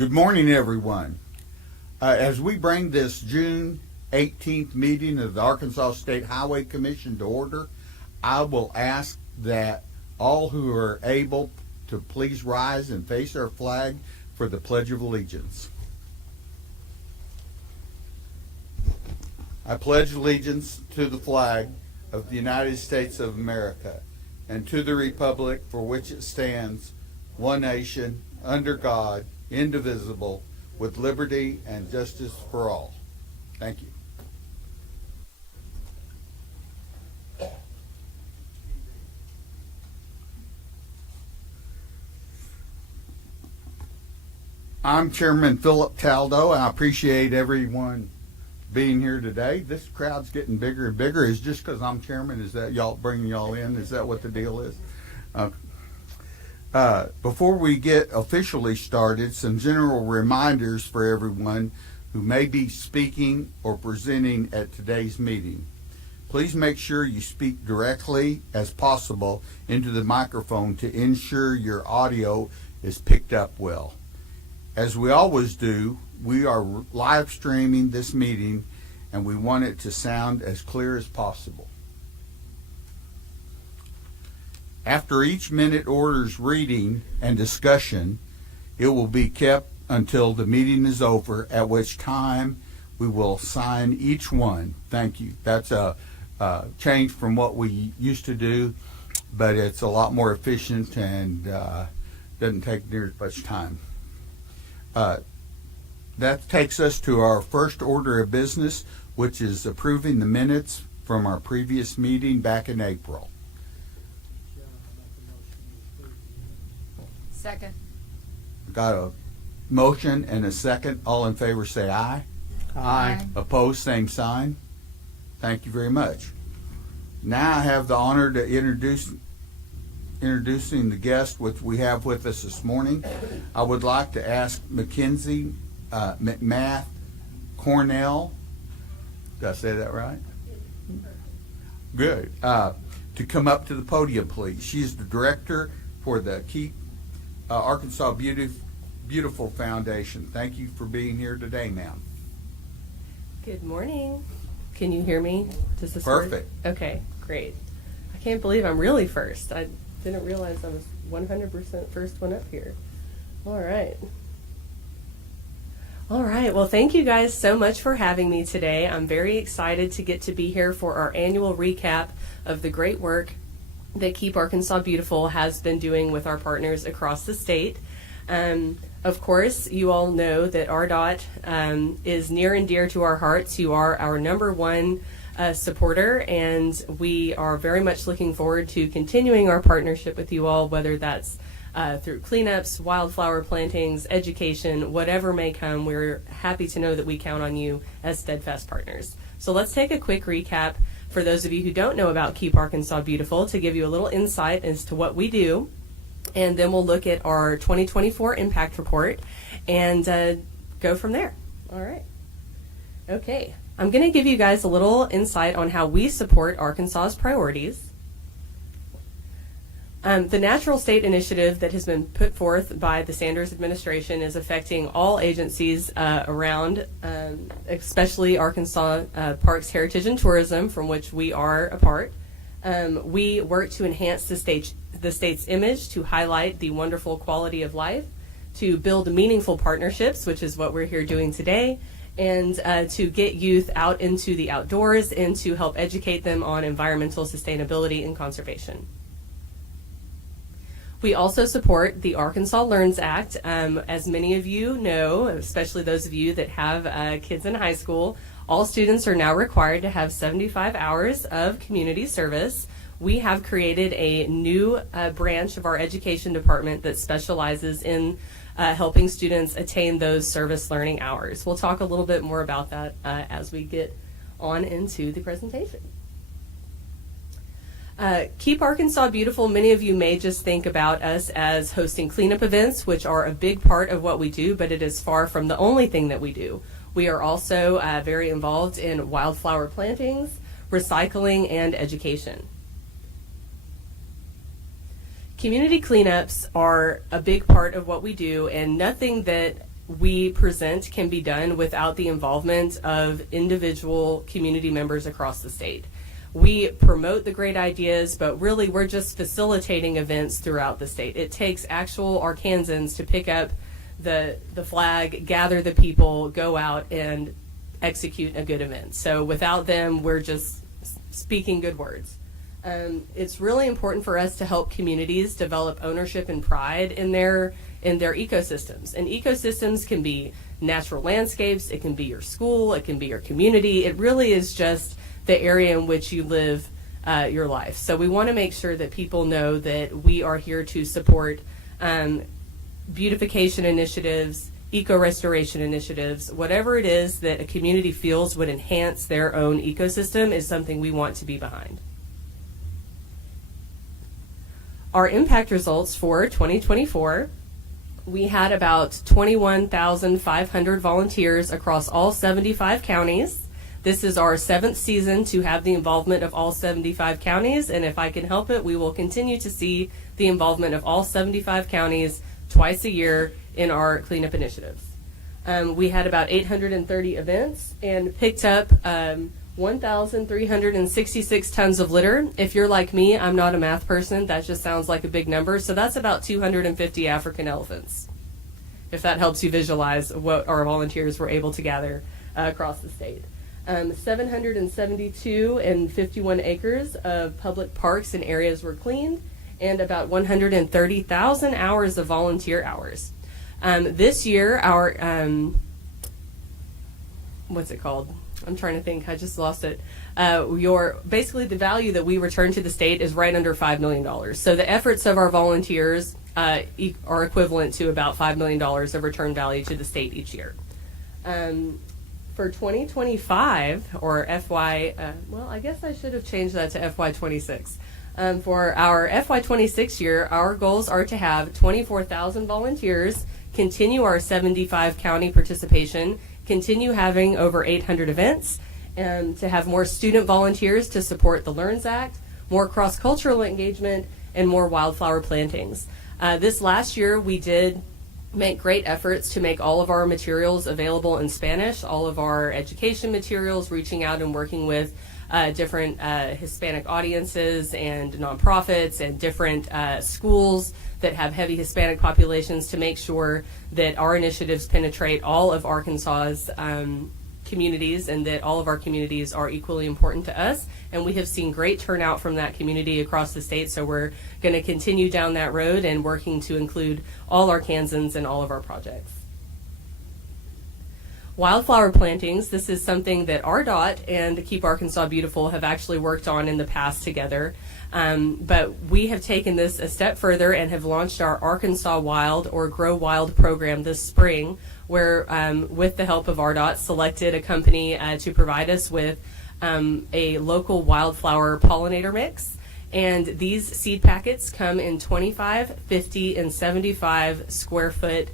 Good morning, everyone. As we bring this June 18th meeting of the Arkansas State Highway Commission to order, I will ask that all who are able to please rise and face our flag for the Pledge of Allegiance. I pledge allegiance to the flag of the United States of America and to the republic for which it stands, one nation, under God, indivisible, with liberty and justice for all. Thank you. I'm Chairman Philip Taldo, and I appreciate everyone being here today. This crowd's getting bigger and bigger. Is just because I'm chairman? Is that y'all bringing y'all in? Is that what the deal is? Before we get officially started, some general reminders for everyone who may be speaking or presenting at today's meeting. Please make sure you speak directly as possible into the microphone to ensure your audio is picked up well. As we always do, we are live streaming this meeting and we want it to sound as clear as possible. After each minute order's reading and discussion, it will be kept until the meeting is over, at which time we will sign each one. Thank you. That's a change from what we used to do, but it's a lot more efficient and doesn't take near as much time. That takes us to our first order of business, which is approving the minutes from our previous meeting back in April. Second. Got a motion and a second. All in favor say aye. Aye. Opposed, same sign. Thank you very much. Now I have the honor to introducing the guest which we have with us this morning. I would like to ask Mackenzie McMath Cornell. Did I say that right? Good. To come up to the podium, please. She is the director for the Keep Arkansas Beautiful Foundation. Thank you for being here today, ma'am. Good morning. Can you hear me? Does this Perfect. work? Okay, great. I can't believe I'm really first. I didn't realize I was 100% first one up here. All right. All right. Well, thank you guys so much for having me today. I'm very excited to get to be here for our annual recap of the great work that Keep Arkansas Beautiful has been doing with our partners across the state. Of course, you all know that RDOT is near and dear to our hearts. You are our number one supporter, and we are very much looking forward to continuing our partnership with you all, whether that's through cleanups, wildflower plantings, education, whatever may come. We're happy to know that we count on you as steadfast partners. So let's take a quick recap for those of you who don't know about Keep Arkansas Beautiful, to give you a little insight as to what we do. And then we'll look at our 2024 impact report and go from there. All right. Okay. I'm going to give you guys a little insight on how we support Arkansas's priorities. The Natural State Initiative that has been put forth by the Sanders administration is affecting all agencies around, especially Arkansas Parks, Heritage, and Tourism, from which we are a part. We work to enhance the state's image, to highlight the wonderful quality of life, to build meaningful partnerships, which is what we're here doing today, and to get youth out into the outdoors and to help educate them on environmental sustainability and conservation. We also support the Arkansas Learns Act. As many of you know, especially those of you that have kids in high school, all students are now required to have 75 hours of community service. We have created a new branch of our education department that specializes in helping students attain those service learning hours. We'll talk a little bit more about that as we get on into the presentation. Keep Arkansas Beautiful, many of you may just think about us as hosting cleanup events, which are a big part of what we do, but it is far from the only thing that we do. We are also very involved in wildflower plantings, recycling, and education. Community cleanups are a big part of what we do, and nothing that we present can be done without the involvement of individual community members across the state. We promote the great ideas, but really we're just facilitating events throughout the state. It takes actual Arkansans to pick up the flag, gather the people, go out and execute a good event. So without them, we're just speaking good words. It's really important for us to help communities develop ownership and pride in their ecosystems. And ecosystems can be natural landscapes, it can be your school, it can be your community. It really is just the area in which you live your life. So we want to make sure that people know that we are here to support beautification initiatives, eco-restoration initiatives, whatever it is that a community feels would enhance their own ecosystem is something we want to be behind. Our impact results for 2024, we had about 21,500 volunteers across all 75 counties. This is our 7th season to have the involvement of all 75 counties, and if I can help it, we will continue to see the involvement of all 75 counties twice a year in our cleanup initiatives. We had about 830 events and picked up 1,366 tons of litter. If you're like me, I'm not a math person. That just sounds like a big number. So that's about 250 African elephants, if that helps you visualize what our volunteers were able to gather across the state. 772 and 51 acres of public parks and areas were cleaned, and about 130,000 hours of volunteer hours. This year, our, what's it called? I'm trying to think. I just lost it. Basically, the value that we return to the state is right under $5 million. So the efforts of our volunteers are equivalent to about $5 million of return value to the state each year. For 2025, or FY, well, I guess I should have changed that to FY26. For our FY26 year, our goals are to have 24,000 volunteers, continue our 75 county participation, continue having over 800 events, and to have more student volunteers to support the LEARNS Act, more cross-cultural engagement, and more wildflower plantings. This last year, we did make great efforts to make all of our materials available in Spanish, all of our education materials, reaching out and working with different Hispanic audiences and nonprofits and different schools that have heavy Hispanic populations to make sure that our initiatives penetrate all of Arkansas's communities and that all of our communities are equally important to us. And we have seen great turnout from that community across the state, so we're going to continue down that road and working to include all Arkansans in all of our projects. Wildflower plantings, this is something that RDOT and Keep Arkansas Beautiful have actually worked on in the past together. But we have taken this a step further and have launched our Arkansas Wild or Grow Wild program this spring, where with the help of RDOT selected a company to provide us with a local wildflower pollinator mix. And these seed packets come in 25, 50, and 75 square foot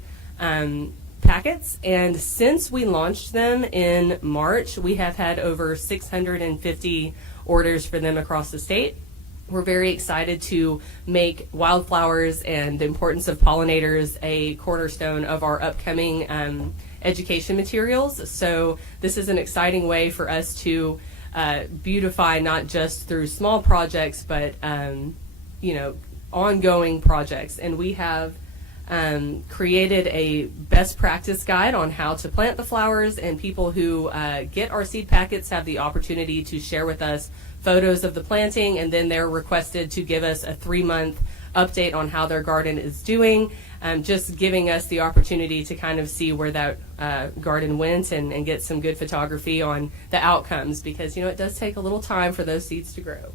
packets. And since we launched them in March, we have had over 650 orders for them across the state. We're very excited to make wildflowers and the importance of pollinators a cornerstone of our upcoming education materials. So this is an exciting way for us to beautify not just through small projects, but ongoing projects. And we have created a best practice guide on how to plant the flowers, and people who get our seed packets have the opportunity to share with us photos of the planting, and then they're requested to give us a 3-month update on how their garden is doing, just giving us the opportunity to kind of see where that garden went and get some good photography on the outcomes, because it does take a little time for those seeds to grow.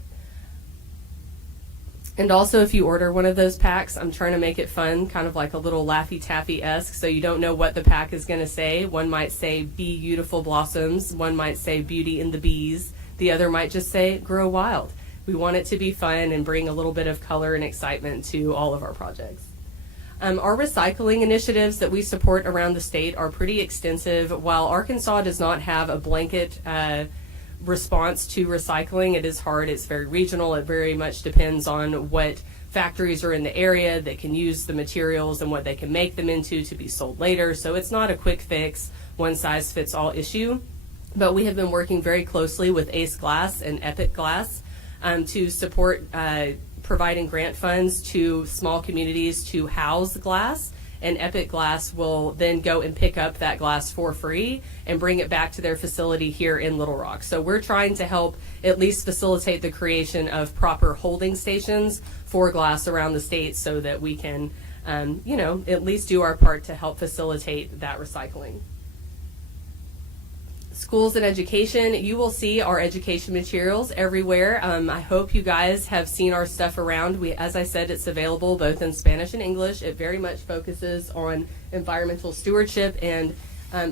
And also, if you order one of those packs, I'm trying to make it fun, kind of like a little Laffy Taffy-esque, so you don't know what the pack is going to say. One might say beautiful blossoms, one might say beauty in the bees, the other might just say grow wild. We want it to be fun and bring a little bit of color and excitement to all of our projects. Our recycling initiatives that we support around the state are pretty extensive. While Arkansas does not have a blanket response to recycling, it is hard, it's very regional, it very much depends on what factories are in the area that can use the materials and what they can make them into to be sold later. So it's not a quick fix, one size fits all issue. But we have been working very closely with Ace Glass and Epic Glass to support providing grant funds to small communities to house glass. And Epic Glass will then go and pick up that glass for free and bring it back to their facility here in Little Rock. So we're trying to help at least facilitate the creation of proper holding stations for glass around the state so that we can, at least do our part to help facilitate that recycling. Schools and education, you will see our education materials everywhere. I hope you guys have seen our stuff around. As I said, it's available both in Spanish and English. It very much focuses on environmental stewardship and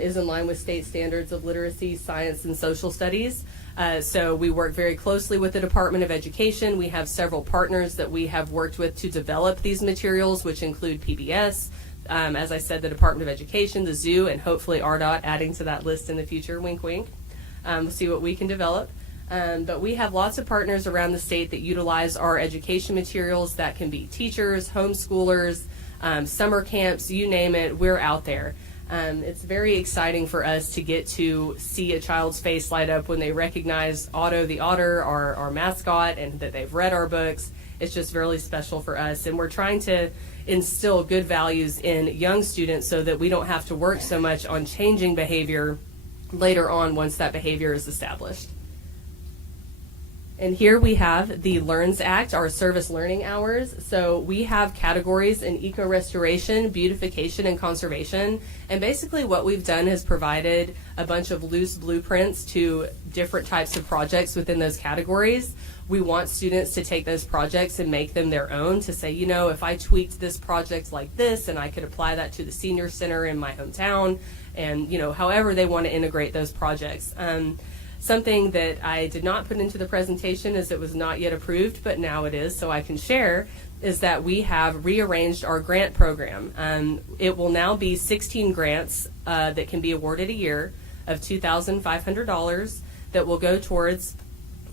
is in line with state standards of literacy, science, and social studies. So we work very closely with the Department of Education. We have several partners that we have worked with to develop these materials, which include PBS, as I said, the Department of Education, the zoo, and hopefully RDOT adding to that list in the future, wink, wink. We'll see what we can develop. But we have lots of partners around the state that utilize our education materials. That can be teachers, homeschoolers, summer camps, you name it, we're out there. It's very exciting for us to get to see a child's face light up when they recognize Otto the otter, our mascot, and that they've read our books. It's just really special for us. And we're trying to instill good values in young students so that we don't have to work so much on changing behavior later on once that behavior is established. And here we have the LEARNS Act, our service learning hours. So we have categories in eco-restoration, beautification, and conservation. And basically what we've done is provided a bunch of loose blueprints to different types of projects within those categories. We want students to take those projects and make them their own, to say, if I tweaked this project like this and I could apply that to the senior center in my hometown, and however they want to integrate those projects. Something that I did not put into the presentation as it was not yet approved, but now it is, so I can share, is that we have rearranged our grant program. It will now be 16 grants that can be awarded a year of $2,500 that will go towards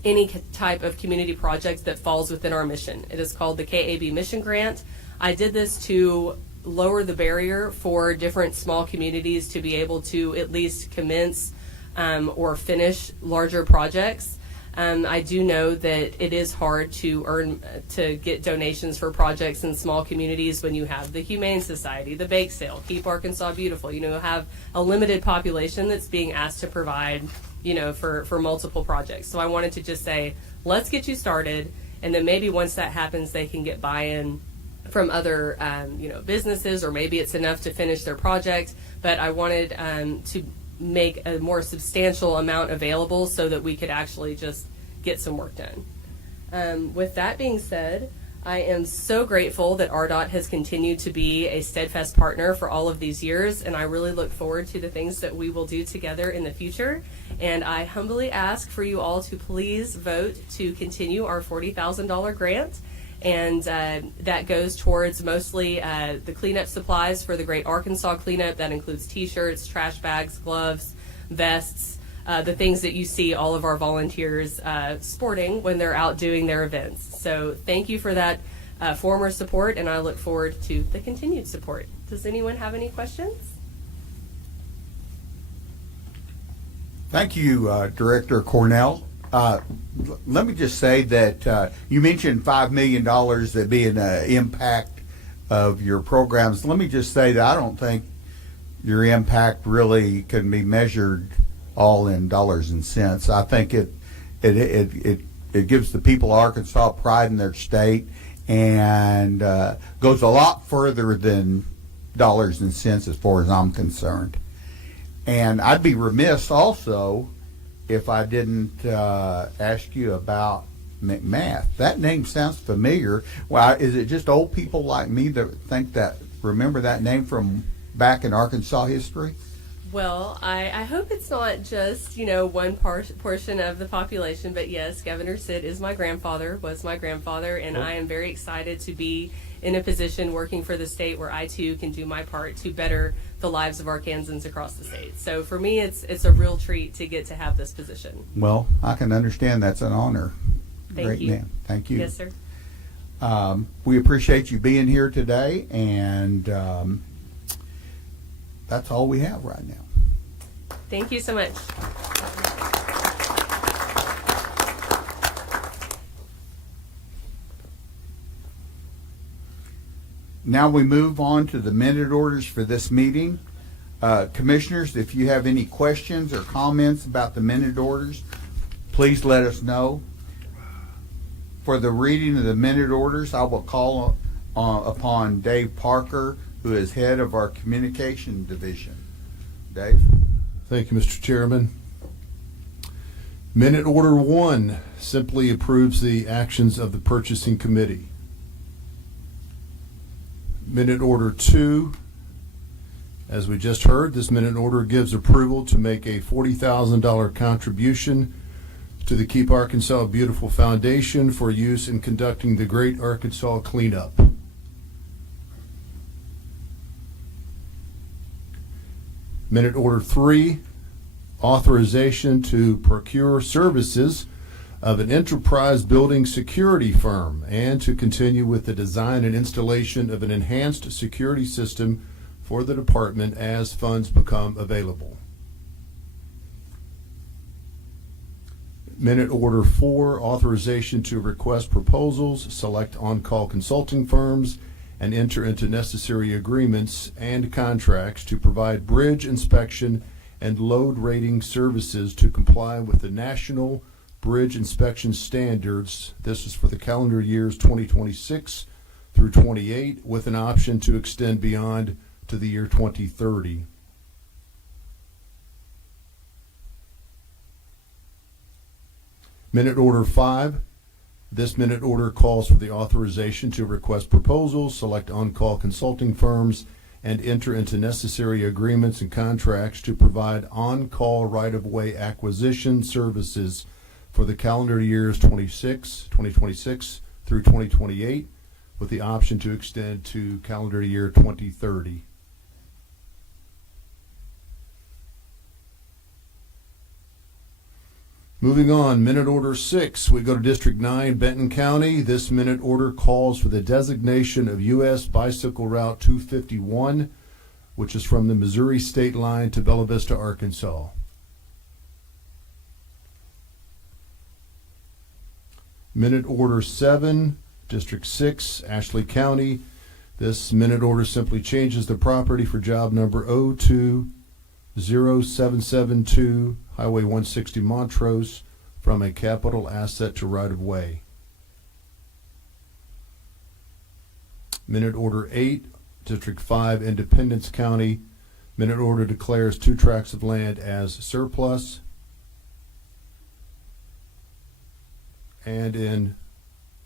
any type of community project that falls within our mission. It is called the KAB Mission Grant. I did this to lower the barrier for different small communities to be able to at least commence or finish larger projects. I do know that it is hard to get donations for projects in small communities when you have the Humane Society, the Bake Sale, Keep Arkansas Beautiful. Have a limited population that's being asked to provide, for multiple projects. So I wanted to just say, let's get you started, and then maybe once that happens, they can get buy-in from other, businesses, or maybe it's enough to finish their project. But I wanted to make a more substantial amount available so that we could actually just get some work done. With that being said, I am so grateful that RDOT has continued to be a steadfast partner for all of these years, and I really look forward to the things that we will do together in the future. And I humbly ask for you all to please vote to continue our $40,000 grant. And that goes towards mostly the cleanup supplies for the Great Arkansas Cleanup. That includes T-shirts, trash bags, gloves, vests, the things that you see all of our volunteers sporting when they're out doing their events. So thank you for that former support, and I look forward to the continued support. Does anyone have any questions? Thank you, Director Cornell. Let me just say that you mentioned $5 million that being an impact of your programs. Let me just say that I don't think your impact really can be measured all in dollars and cents. I think it gives the people of Arkansas pride in their state, and goes a lot further than dollars and cents as far as I'm concerned. And I'd be remiss also if I didn't ask you about McMath. That name sounds familiar. Well, is it just old people like me that remember that name from back in Arkansas history? Well, I hope it's not just, one portion of the population, but yes, Governor Sid was my grandfather, and I am very excited to be in a position working for the state where I too can do my part to better the lives of Arkansans across the state. So for me, it's a real treat to get to have this position. Well, I can understand that's an honor. Thank Great you. man. Thank you. Yes, sir. We appreciate you being here today, and that's all we have right now. Thank you so much. Now we move on to the minute orders for this meeting. Commissioners, if you have any questions or comments about the minute orders, please let us know. For the reading of the minute orders, I will call upon Dave Parker, who is head of our communication division. Dave? Thank you, Mr. Chairman. Minute Order 1 simply approves the actions of the Purchasing Committee. Minute Order 2, as we just heard, this minute order gives approval to make a $40,000 contribution to the Keep Arkansas Beautiful Foundation for use in conducting the Great Arkansas Cleanup. Minute Order 3, authorization to procure services of an enterprise building security firm and to continue with the design and installation of an enhanced security system for the department as funds become available. Minute Order 4, authorization to request proposals, select on-call consulting firms, and enter into necessary agreements and contracts to provide bridge inspection and load rating services to comply with the National Bridge Inspection Standards. This is for the calendar years 2026 through 28, with an option to extend beyond to the year 2030. Minute Order 5. This minute order calls for the authorization to request proposals, select on-call consulting firms, and enter into necessary agreements and contracts to provide on-call right-of-way acquisition services for the calendar years 2026 through 2028, with the option to extend to calendar year 2030. Moving on, Minute Order 6, we go to District 9, Benton County. This minute order calls for the designation of U.S. Bicycle Route 251, which is from the Missouri state line to Bella Vista, Arkansas. Minute Order 7, District 6, Ashley County. This minute order simply changes the property for job number 020772, Highway 160 Montrose, from a capital asset to right-of-way. Minute Order 8, District 5, Independence County. Minute order declares 2 tracts of land as surplus. And in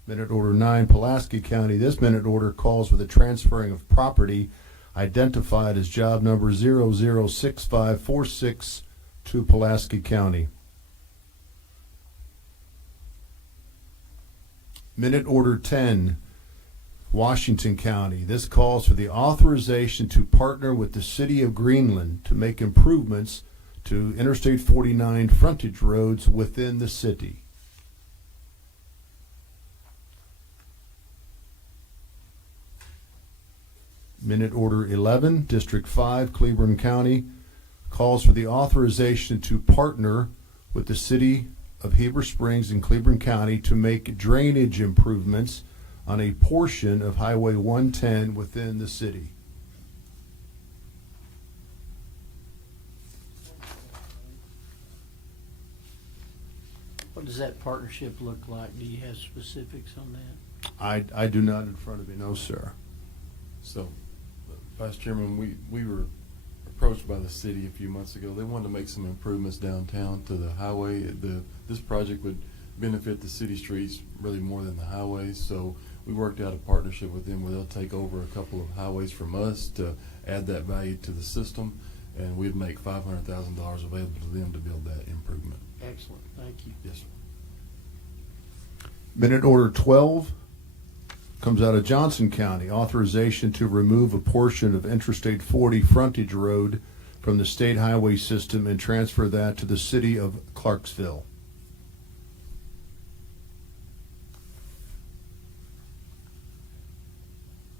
Minute Order 9, Pulaski County, this minute order calls for the transferring of property identified as job number 006546 to Pulaski County. Minute Order 10, Washington County. This calls for the authorization to partner with the City of Greenland to make improvements to Interstate 49 frontage roads within the city. Minute Order 11, District 5, Cleburne County, calls for the authorization to partner with the City of Heber Springs and Cleburne County to make drainage improvements on a portion of Highway 110 within the city. What does that partnership look like? Do you have specifics on that? I do not in front of me, no, sir. So, Vice Chairman, we were approached by the city a few months ago. They wanted to make some improvements downtown to the highway. This project would benefit the city streets really more than the highways. So we worked out a partnership with them where they'll take over a couple of highways from us to add that value to the system, and we'd make $500,000 available to them to build that improvement. Excellent, thank you. Yes, sir. Minute Order 12 comes out of Johnson County. Authorization to remove a portion of Interstate 40 frontage road from the state highway system and transfer that to the city of Clarksville.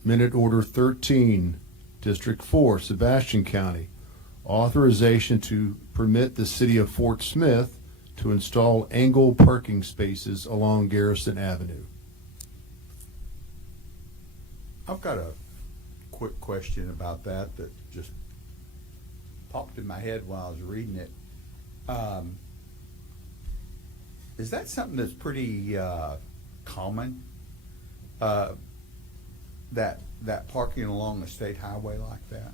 Minute Order 13, District 4, Sebastian County. Authorization to permit the city of Fort Smith to install angle parking spaces along Garrison Avenue. I've got a quick question about that just popped in my head while I was reading it. Is that something that's pretty common? That parking along a state highway like that?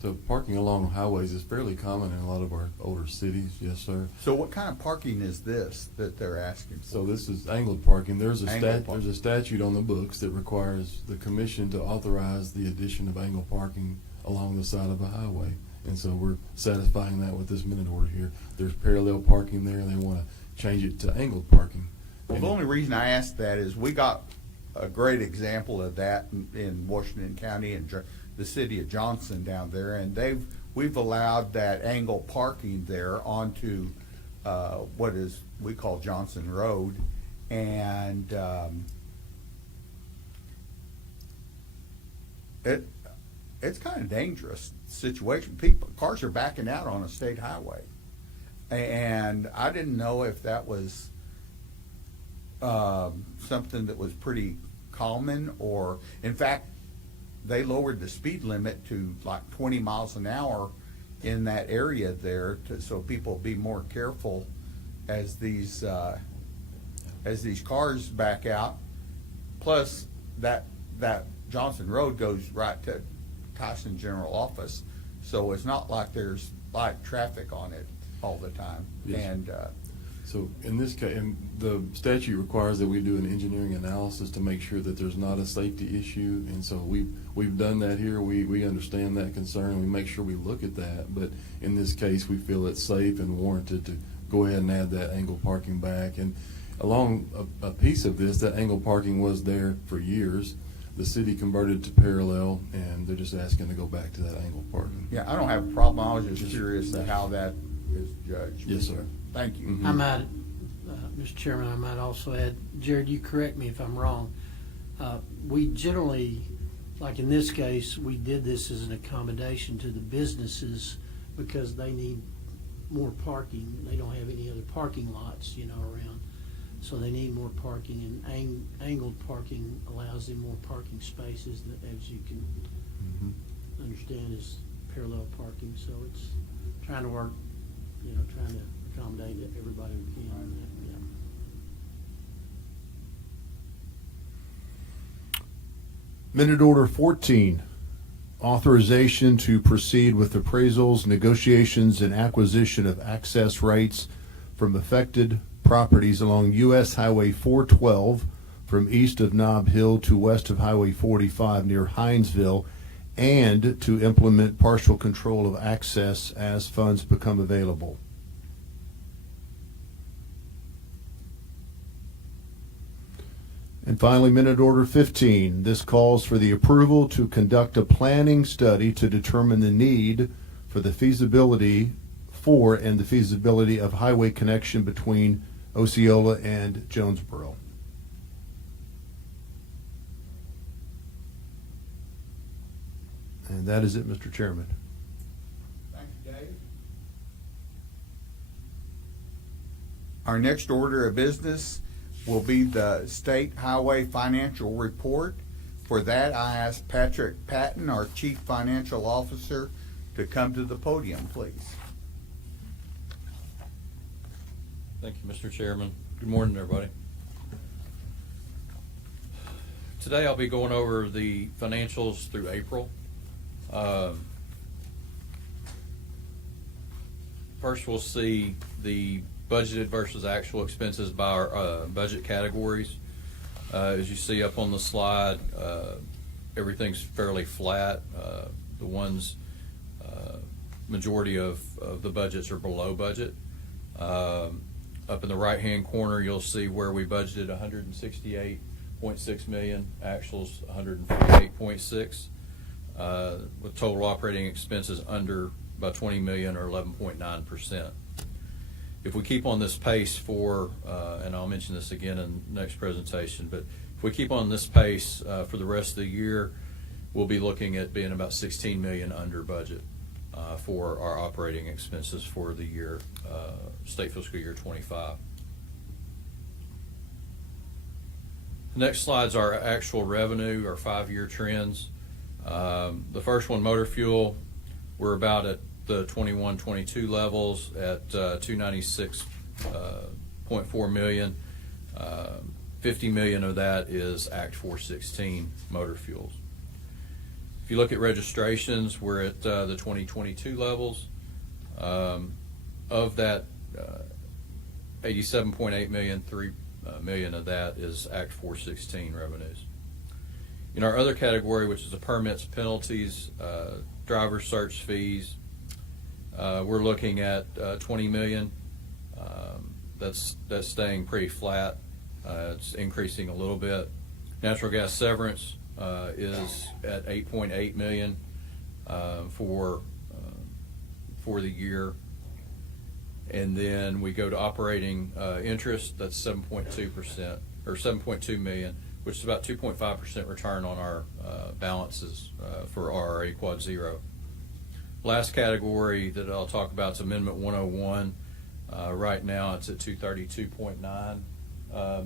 So parking along highways is fairly common in a lot of our older cities, yes, sir. So what kind of parking is this that they're asking for? So this is angled parking. There's a Angled parking. there's a statute on the books that requires the commission to authorize the addition of angled parking along the side of a highway. And so we're satisfying that with this minute order here. There's parallel parking there, and they want to change it to angled parking. Well, And the only reason I asked that is we got a great example of that in Washington County and the city of Johnson down there, and we've allowed that angle parking there onto what is we call Johnson Road, and it's kind of dangerous situation. Cars are backing out on a state highway, and I didn't know if that was something that was pretty common, or in fact they lowered the speed limit to like 20 miles an hour in that area there so people be more careful as these cars back out. Plus that Johnson Road goes right to Tyson General Office, so it's not like there's light traffic on it all the time. Yes. And so in this case, the statute requires that we do an engineering analysis to make sure that there's not a safety issue. And so we've done that here. We understand that concern. We make sure we look at that. But in this case, we feel it's safe and warranted to go ahead and add that angle parking back. And along a piece of this, that angle parking was there for years. The city converted to parallel, and they're just asking to go back to that angle parking. yeah, I don't have a problem. I was just curious of how that is judged. Yes, sir. Thank you. Mhm. I might, Mr. Chairman, I might also add, Jared, you correct me if I'm wrong. We generally, like in this case, we did this as an accommodation to the businesses because they need more parking. They don't have any other parking lots, around. So they need more parking, and angled parking allows them more parking spaces that, as you can Mhm. understand, is parallel parking. So it's trying to work, trying to accommodate everybody we can. Minute Order 14, authorization to proceed with appraisals, negotiations, and acquisition of access rights from affected properties along U.S. Highway 412 from east of Nob Hill to west of Highway 45 near Hinesville, and to implement partial control of access as funds become available. And finally, Minute Order 15. This calls for the approval to conduct a planning study to determine the need for the feasibility for and the feasibility of highway connection between Osceola and Jonesboro. And that is it, Mr. Chairman. Thank you, Dave. Our next order of business will be the State Highway Financial Report. For that, I ask Patrick Patton, our Chief Financial Officer, to come to the podium, please. Thank you, Mr. Chairman. Good morning, everybody. Today I'll be going over the financials through April. First, we'll see the budgeted versus actual expenses by our budget categories. As you see up on the slide, everything's fairly flat. The ones, majority of the budgets are below budget. Up in the right-hand corner, you'll see where we budgeted $168.6 million, actuals $148.6, with total operating expenses under by $20 million or 11.9%. If we keep on this pace for, and I'll mention this again in the next presentation, but If we keep on this pace for the rest of the year, we'll be looking at being about 16 million under budget for our operating expenses for the year, state fiscal year 25. The next slide's our actual revenue, our 5-year trends. The first one, motor fuel, we're about at the 21-22 levels at 296.4 million. 50 million of that is Act 416 motor fuels. If you look at registrations, we're at the 2022 levels. Of that 87.8 million, 3 million of that is Act 416 revenues. In our other category, which is the permits, penalties, driver search fees, we're looking at 20 million. That's staying pretty flat. It's increasing a little bit. Natural gas severance is at 8.8 million for the year. And then we go to operating interest, that's 7.2% or 7.2 million, which is about 2.5% return on our balances for RRA Quad Zero. Last category that I'll talk about is Amendment 101. Right now it's at 232.9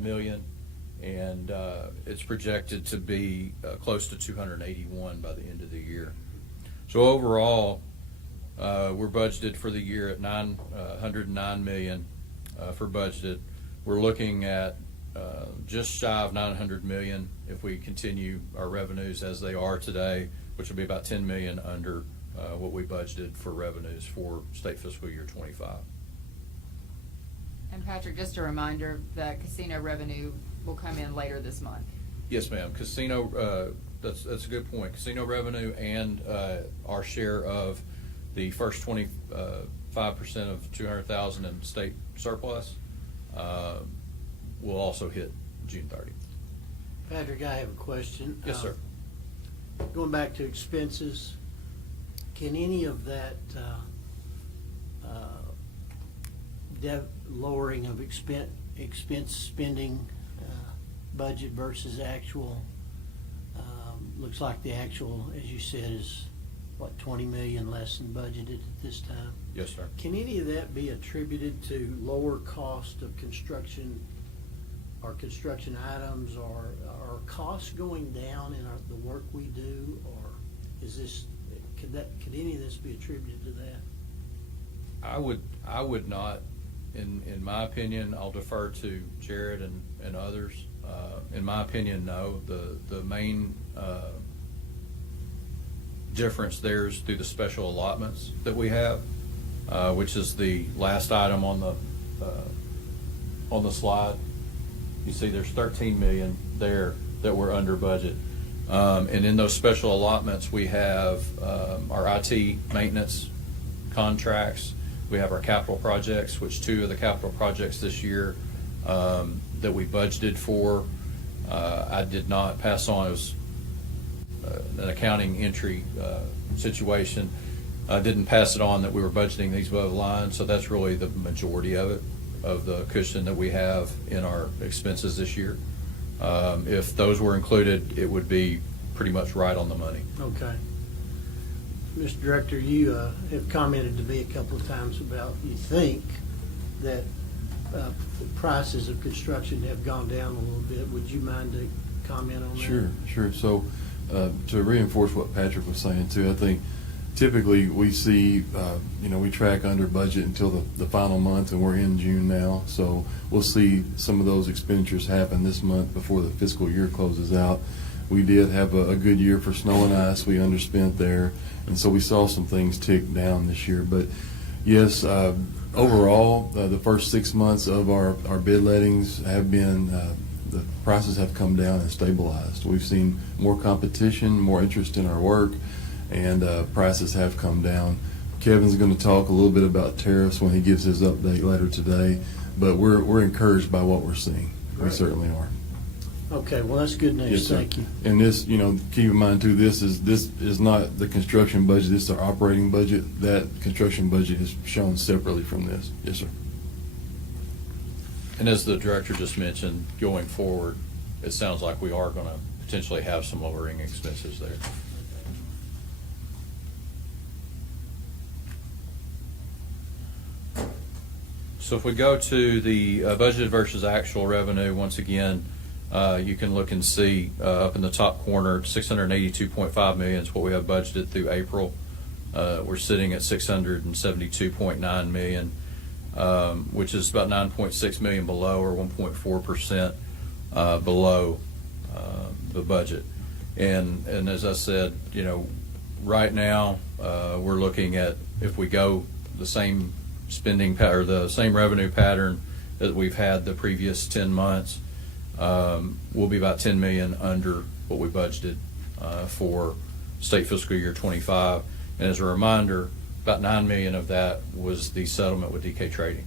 million, and it's projected to be close to 281 by the end of the year. So overall, we're budgeted for the year at 909 million for budgeted. We're looking at just shy of 900 million if we continue our revenues as they are today, which will be about 10 million under what we budgeted for revenues for state fiscal year 25. And Patrick, just a reminder that casino revenue will come in later this month. Yes, ma'am. Casino, that's a good point. Casino revenue and our share of the first 25% of 200,000 in state surplus will also hit June 30th. Patrick, I have a question. Yes, sir. Going back to expenses, can any of that lowering of expense spending budget versus actual, looks like the actual, as you said, is what, 20 million less than budgeted at this time? Yes, sir. Can any of that be attributed to lower cost of construction or construction items, or are costs going down in the work we do, or is this, could any of this be attributed to that? I would not, in my opinion. I'll defer to Jared and others. In my opinion, no. The main difference there is through the special allotments that we have, which is the last item on the slide. You see there's 13 million there that we're under budget. And in those special allotments, we have our IT maintenance contracts. We have our capital projects, which 2 of the capital projects this year that we budgeted for, I did not pass on. It was an accounting entry situation. I didn't pass it on that we were budgeting these above line, so that's really the majority of it, of the cushion that we have in our expenses this year. If those were included, it would be pretty much right on the money. Okay. Mr. Director, you have commented to me a couple of times about you think that prices of construction have gone down a little bit. Would you mind to comment on that? Sure. So to reinforce what Patrick was saying too, I think typically we see, we track under budget until the final month, and we're in June now. So we'll see some of those expenditures happen this month before the fiscal year closes out. We did have a good year for snow and ice. We underspent there, and so we saw some things tick down this year. But yes, overall, the first 6 months of our bid lettings have been, the prices have come down and stabilized. We've seen more competition, more interest in our work, and prices have come down. Kevin's going to talk a little bit about tariffs when he gives his update later today, but we're encouraged by what we're seeing. We Right. certainly are. Okay, well, that's good news. Yes, sir. Thank you. And this, keep in mind too, this is not the construction budget, this is our operating budget. That construction budget is shown separately from this. Yes, sir. And as the director just mentioned, going forward, it sounds like we are going to potentially have some lowering expenses there. So if we go to the budgeted versus actual revenue, once again, you can look and see up in the top corner, 682.5 million is what we have budgeted through April. We're sitting at 672.9 million, which is about 9.6 million below, or 1.4% below the budget. And as I said, right now we're looking at, if we go the same spending or the same revenue pattern that we've had the previous 10 months, we'll be about 10 million under what we budgeted for state fiscal year 25. And as a reminder, about 9 million of that was the settlement with DK Trading.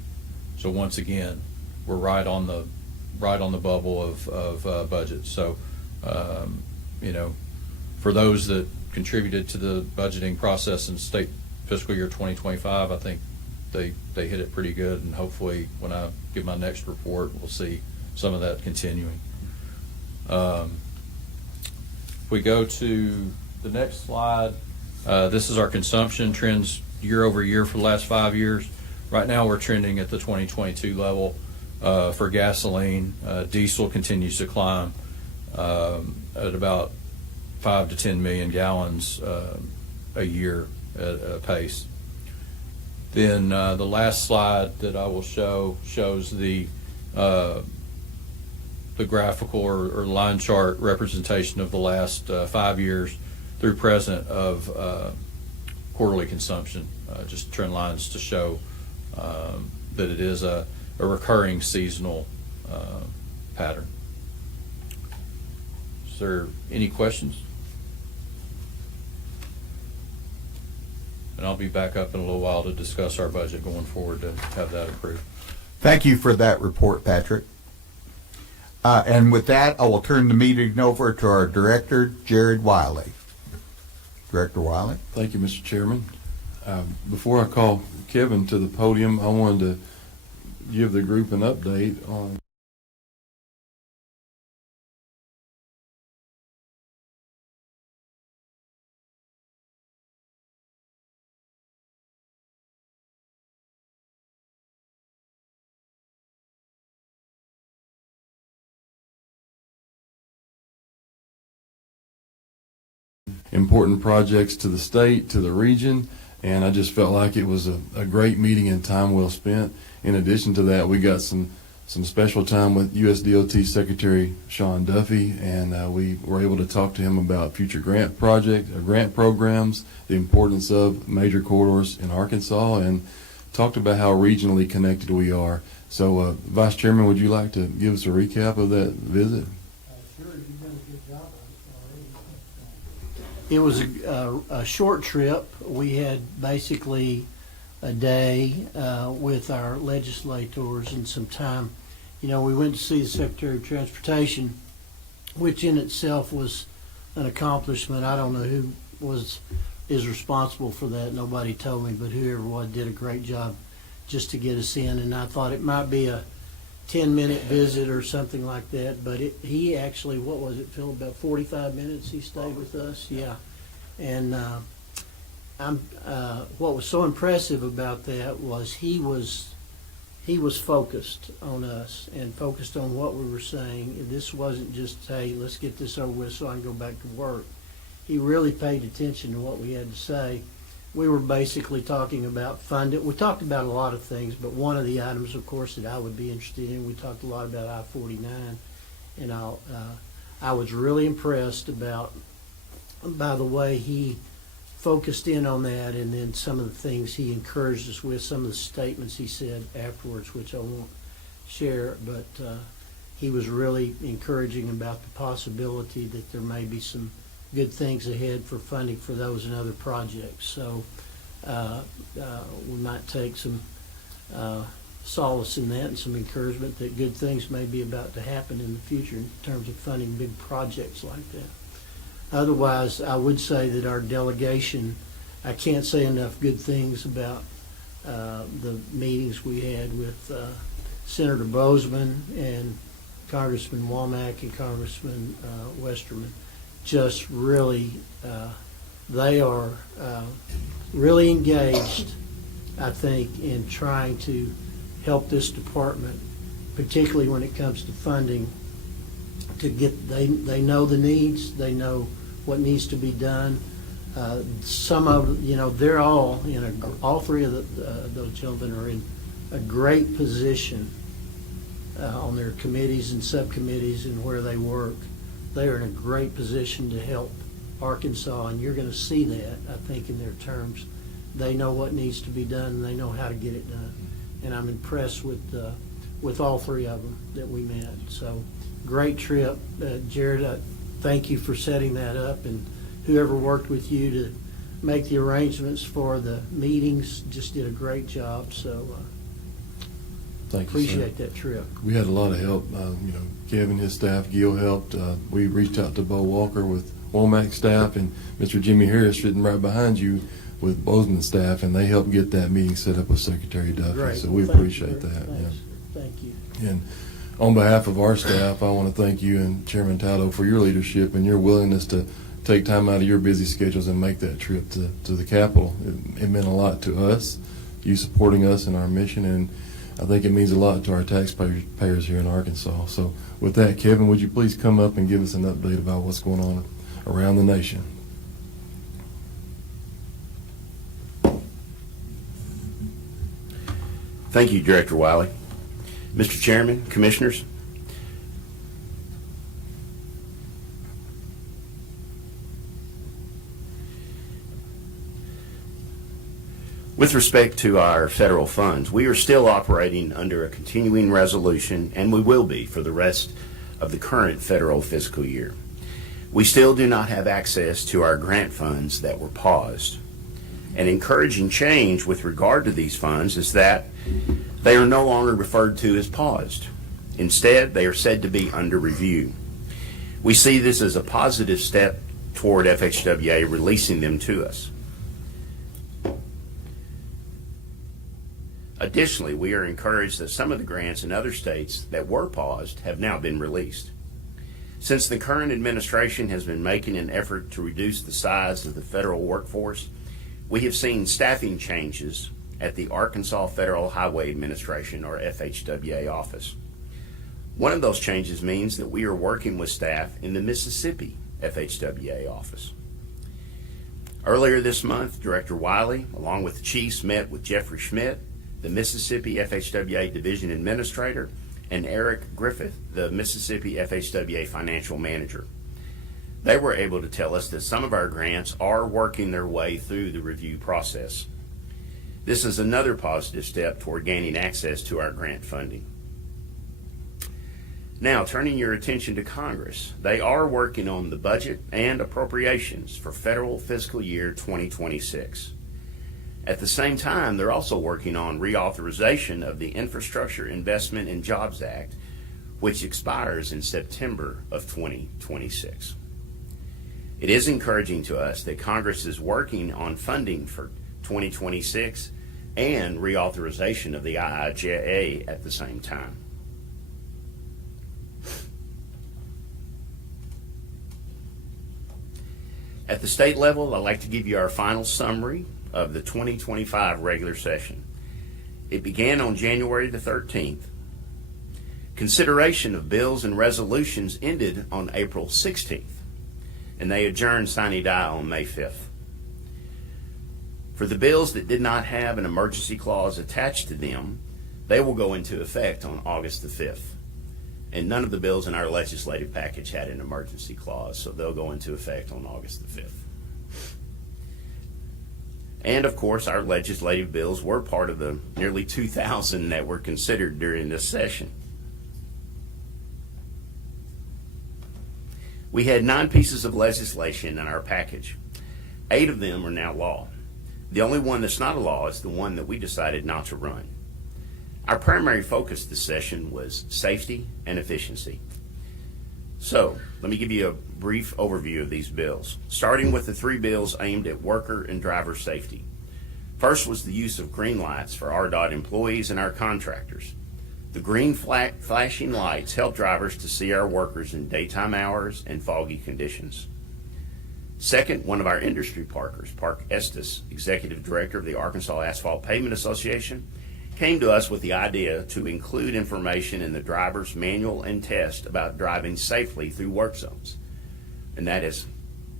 So once again, we're right on the bubble of budget. So for those that contributed to the budgeting process in state fiscal year 2025, I think they hit it pretty good, and hopefully when I give my next report, we'll see some of that continuing. If we go to the next slide, this is our consumption trends year over year for the last 5 years. Right now we're trending at the 2022 level for gasoline. Diesel continues to climb at about 5 to 10 million gallons a year at a pace. Then the last slide that I will show shows the graphical or line chart representation of the last 5 years through present of quarterly consumption, just trend lines to show that it is a recurring seasonal pattern. Is there any questions? And I'll be back up in a little while to discuss our budget going forward to have that approved. Thank you for that report, Patrick. And with that, I will turn the meeting over to our director, Jared Wiley. Director Wiley. Thank you, Mr. Chairman. Before I call Kevin to the podium, I wanted to give the group an update on important projects to the state, to the region, and I just felt like it was a great meeting and time well spent. In addition to that, we got some special time with USDOT Secretary Sean Duffy, and we were able to talk to him about future grant programs, the importance of major corridors in Arkansas, and talked about how regionally connected we are. So, Vice Chairman, would you like to give us a recap of that visit? Sure, you've done a good job already. It was a short trip. We had basically a day with our legislators and some time. We went to see the Secretary of Transportation, which in itself was an accomplishment. I don't know who is responsible for that. Nobody told me, but whoever was did a great job just to get us in. And I thought it might be a 10-minute visit or something like that, but he actually, what was it, Phil, about 45 minutes he stayed with us? Yeah. And what was so impressive about that was he was focused on us and focused on what we were saying. This wasn't just, hey, let's get this over with so I can go back to work. He really paid attention to what we had to say. We were basically talking about funding. We talked about a lot of things, but one of the items, of course, that I would be interested in, we talked a lot about I-49, and I was really impressed by the way he focused in on that, and then some of the things he encouraged us with, some of the statements he said afterwards, which I won't share, but he was really encouraging about the possibility that there may be some good things ahead for funding for those and other projects. So we might take some solace in that and some encouragement that good things may be about to happen in the future in terms of funding big projects like that. Otherwise, I would say that our delegation, I can't say enough good things about the meetings we had with Senator Bozeman and Congressman Womack and Congressman Westerman, just really, they are really engaged, I think, in trying to help this department, particularly when it comes to funding, to get, they know the needs, they know what needs to be done. Some of, they're all all three of those gentlemen are in a great position on their committees and subcommittees and where they work. They are in a great position to help Arkansas, and you're going to see that, I think, in their terms. They know what needs to be done, and they know how to get it done. And I'm impressed with all three of them that we met. So, great trip. Jared, thank you for setting that up, and whoever worked with you to make the arrangements for the meetings just did a great job. So, Thank you, sir. appreciate that trip. We had a lot of help. Kevin, his staff, Gil helped. We reached out to Bo Walker with Womack's staff, and Mr. Jimmy Harris sitting right behind you with Bozeman's staff, and they helped get that meeting set up with Secretary Duffy. Great. So we Thank you, appreciate sir. that. Thanks. Thank you. Yeah. And on behalf of our staff, I want to thank you and Chairman Tato for your leadership and your willingness to take time out of your busy schedules and make that trip to the Capitol. It meant a lot to us, you supporting us in our mission, and I think it means a lot to our taxpayers here in Arkansas. So with that, Kevin, would you please come up and give us an update about what's going on around the nation? Thank you, Director Wiley. Mr. Chairman, Commissioners, with respect to our federal funds, we are still operating under a continuing resolution, and we will be for the rest of the current federal fiscal year. We still do not have access to our grant funds that were paused. An encouraging change with regard to these funds is that they are no longer referred to as paused. Instead, they are said to be under review. We see this as a positive step toward FHWA releasing them to us. Additionally, we are encouraged that some of the grants in other states that were paused have now been released. Since the current administration has been making an effort to reduce the size of the federal workforce, we have seen staffing changes at the Arkansas Federal Highway Administration, or FHWA, office. One of those changes means that we are working with staff in the Mississippi FHWA office. Earlier this month, Director Wiley, along with the chiefs, met with Jeffrey Schmidt, the Mississippi FHWA Division Administrator, and Eric Griffith, the Mississippi FHWA Financial Manager. They were able to tell us that some of our grants are working their way through the review process. This is another positive step toward gaining access to our grant funding. Now, turning your attention to Congress, they are working on the budget and appropriations for federal fiscal year 2026. At the same time, they're also working on reauthorization of the Infrastructure Investment and Jobs Act, which expires in September of 2026. It is encouraging to us that Congress is working on funding for 2026 and reauthorization of the IIJA at the same time. At the state level, I'd like to give you our final summary of the 2025 regular session. It began on January the 13th. Consideration of bills and resolutions ended on April 16th, and they adjourned sine die on May 5th. For the bills that did not have an emergency clause attached to them, they will go into effect on August the 5th. And none of the bills in our legislative package had an emergency clause, so they'll go into effect on August the 5th. And of course, our legislative bills were part of the nearly 2,000 that were considered during this session. We had 9 pieces of legislation in our package. 8 of them are now law. The only one that's not a law is the one that we decided not to run. Our primary focus this session was safety and efficiency. So, let me give you a brief overview of these bills, starting with the 3 bills aimed at worker and driver safety. First was the use of green lights for RDOT employees and our contractors. The green flashing lights help drivers to see our workers in daytime hours and foggy conditions. Second, one of our industry partners, Park Estes, Executive Director of the Arkansas Asphalt Pavement Association, came to us with the idea to include information in the driver's manual and test about driving safely through work zones, and that has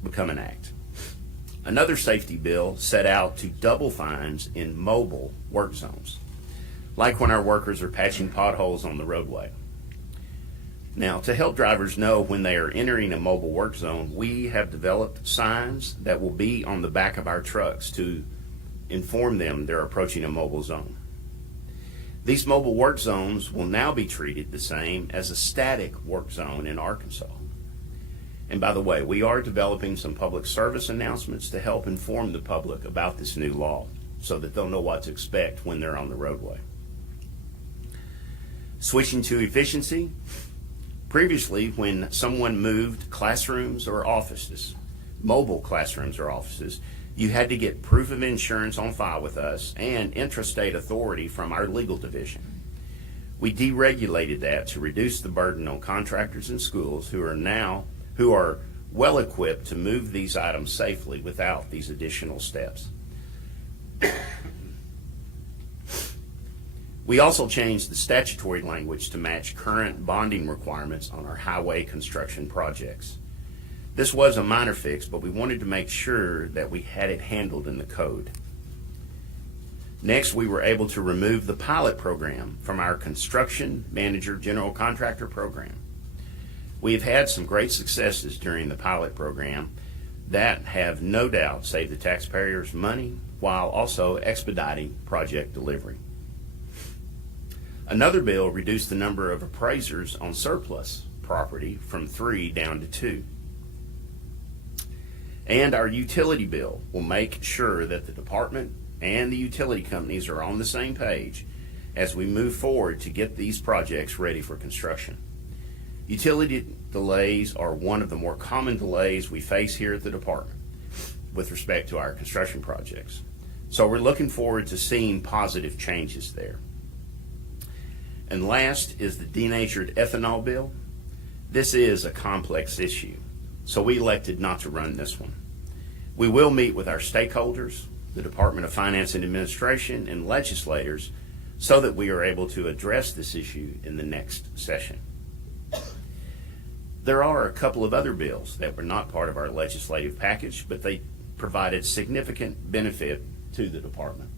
become an act. Another safety bill set out to double fines in mobile work zones, like when our workers are patching potholes on the roadway. Now, to help drivers know when they are entering a mobile work zone, we have developed signs that will be on the back of our trucks to inform them they're approaching a mobile zone. These mobile work zones will now be treated the same as a static work zone in Arkansas. And by the way, we are developing some public service announcements to help inform the public about this new law so that they'll know what to expect when they're on the roadway. Switching to efficiency. Previously, when someone moved classrooms or offices, mobile classrooms or offices, you had to get proof of insurance on file with us and intrastate authority from our legal division. We deregulated that to reduce the burden on contractors and schools who are well equipped to move these items safely without these additional steps. We also changed the statutory language to match current bonding requirements on our highway construction projects. This was a minor fix, but we wanted to make sure that we had it handled in the code. Next, we were able to remove the pilot program from our construction manager general contractor program. We have had some great successes during the pilot program that have no doubt saved the taxpayers money while also expediting project delivery. Another bill reduced the number of appraisers on surplus property from 3 down to 2. And our utility bill will make sure that the department and the utility companies are on the same page as we move forward to get these projects ready for construction. Utility delays are one of the more common delays we face here at the department with respect to our construction projects. So we're looking forward to seeing positive changes there. And last is the denatured ethanol bill. This is a complex issue, so we elected not to run this one. We will meet with our stakeholders, the Department of Finance and Administration, and legislators so that we are able to address this issue in the next session. There are a couple of other bills that were not part of our legislative package, but they provided significant benefit to the department.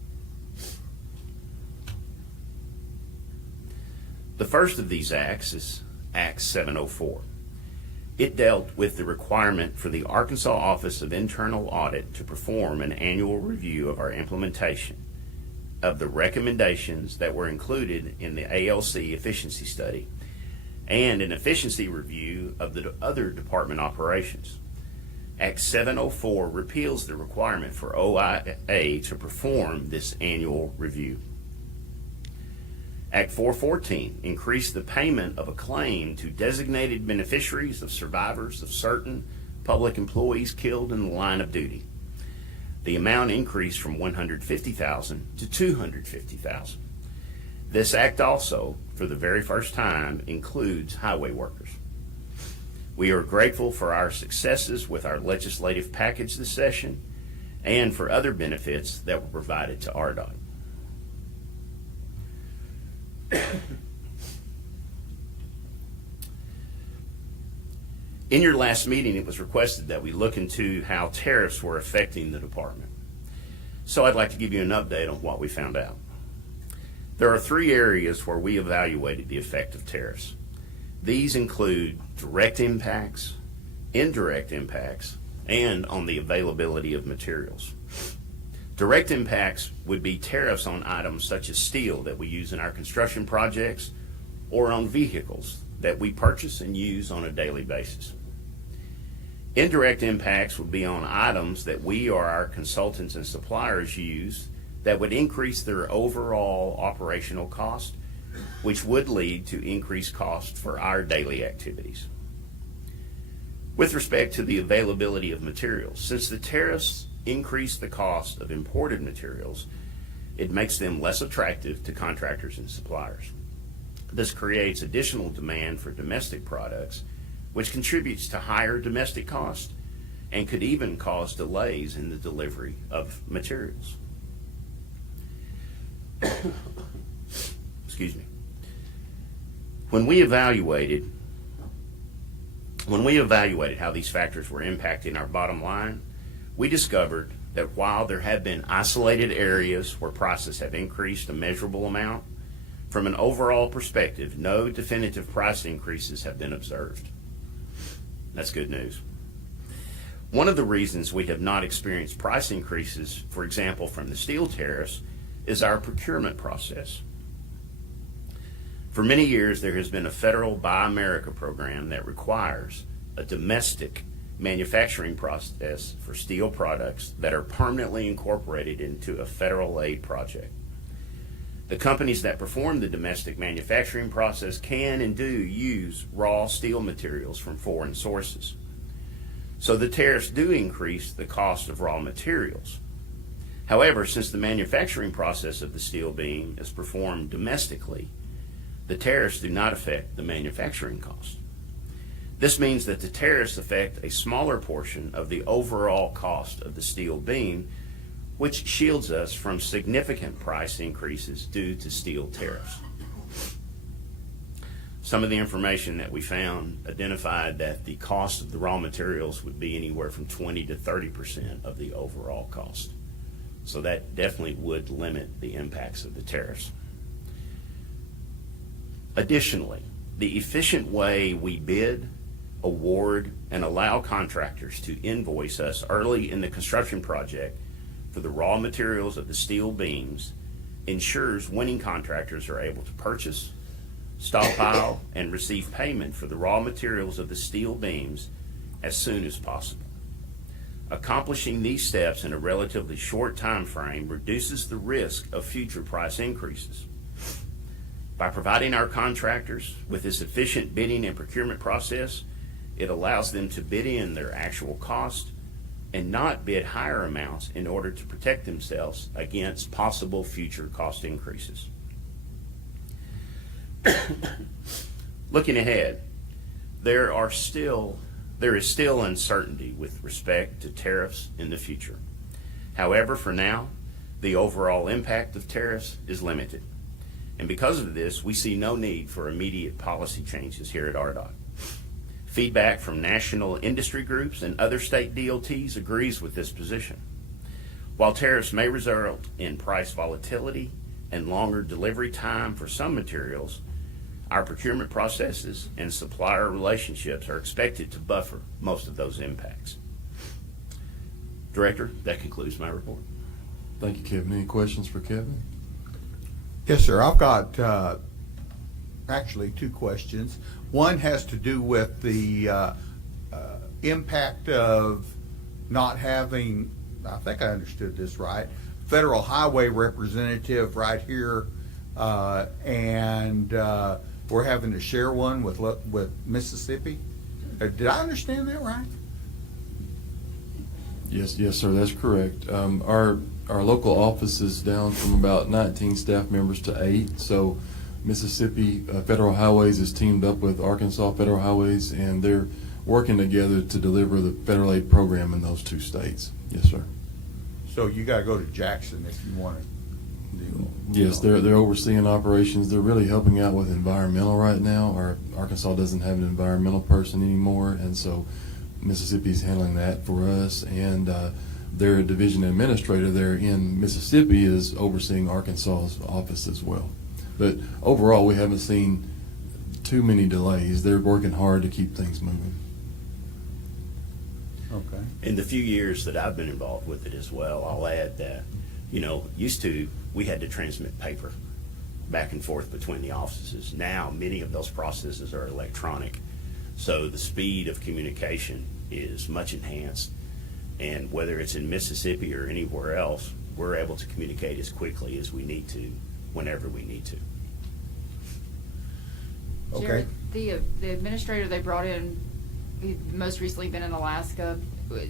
The first of these acts is Act 704. It dealt with the requirement for the Arkansas Office of Internal Audit to perform an annual review of our implementation of the recommendations that were included in the ALC efficiency study and an efficiency review of the other department operations. Act 704 repeals the requirement for OIA to perform this annual review. Act 414 increased the payment of a claim to designated beneficiaries of survivors of certain public employees killed in the line of duty. The amount increased from $150,000 to $250,000. This act also, for the very first time, includes highway workers. We are grateful for our successes with our legislative package this session and for other benefits that were provided to RDOT. In your last meeting, it was requested that we look into how tariffs were affecting the department. So I'd like to give you an update on what we found out. There are 3 areas where we evaluated the effect of tariffs. These include direct impacts, indirect impacts, and on the availability of materials. Direct impacts would be tariffs on items such as steel that we use in our construction projects or on vehicles that we purchase and use on a daily basis. Indirect impacts would be on items that we or our consultants and suppliers use that would increase their overall operational cost, which would lead to increased cost for our daily activities. With respect to the availability of materials, since the tariffs increase the cost of imported materials, it makes them less attractive to contractors and suppliers. This creates additional demand for domestic products, which contributes to higher domestic costs and could even cause delays in the delivery of materials. Excuse me. When we evaluated how these factors were impacting our bottom line, we discovered that while there have been isolated areas where prices have increased a measurable amount, from an overall perspective, no definitive price increases have been observed. That's good news. One of the reasons we have not experienced price increases, for example, from the steel tariffs, is our procurement process. For many years, there has been a federal Buy America program that requires a domestic manufacturing process for steel products that are permanently incorporated into a federal aid project. The companies that perform the domestic manufacturing process can and do use raw steel materials from foreign sources. So the tariffs do increase the cost of raw materials. However, since the manufacturing process of the steel beam is performed domestically, the tariffs do not affect the manufacturing cost. This means that the tariffs affect a smaller portion of the overall cost of the steel beam, which shields us from significant price increases due to steel tariffs. Some of the information that we found identified that the cost of the raw materials would be anywhere from 20 to 30% of the overall cost. So that definitely would limit the impacts of the tariffs. Additionally, the efficient way we bid, award, and allow contractors to invoice us early in the construction project for the raw materials of the steel beams ensures winning contractors are able to purchase, stockpile, and receive payment for the raw materials of the steel beams as soon as possible. Accomplishing these steps in a relatively short time frame reduces the risk of future price increases. By providing our contractors with this efficient bidding and procurement process, it allows them to bid in their actual cost and not bid higher amounts in order to protect themselves against possible future cost increases. Looking ahead, there is still uncertainty with respect to tariffs in the future. However, for now, the overall impact of tariffs is limited. And because of this, we see no need for immediate policy changes here at RDOT. Feedback from national industry groups and other state DOTs agrees with this position. While tariffs may result in price volatility and longer delivery time for some materials, our procurement processes and supplier relationships are expected to buffer most of those impacts. Director, that concludes my report. Thank you, Kevin. Any questions for Kevin? Yes, sir. I've got actually two questions. One has to do with the impact of not having, I think I understood this right, federal highway representative right here, and we're having to share one with Mississippi. Did I understand that right? Yes, sir, that's correct. Our local office is down from about 19 staff members to 8. So Mississippi Federal Highways is teamed up with Arkansas Federal Highways, and they're working together to deliver the federal aid program in those two states. Yes, sir. So you got to go to Jackson if you want to do. Yes, they're overseeing operations. They're really helping out with environmental right now. Arkansas doesn't have an environmental person anymore, and so Mississippi's handling that for us, and their division administrator there in Mississippi is overseeing Arkansas's office as well. But overall, we haven't seen too many delays. They're working hard to keep things moving. Okay. In the few years that I've been involved with it as well, I'll add that, used to, we had to transmit paper back and forth between the offices. Now, many of those processes are electronic, so the speed of communication is much enhanced. And whether it's in Mississippi or anywhere else, we're able to communicate as quickly as we need to, whenever we need to. Okay. Jared, the administrator they brought in, he's most recently been in Alaska.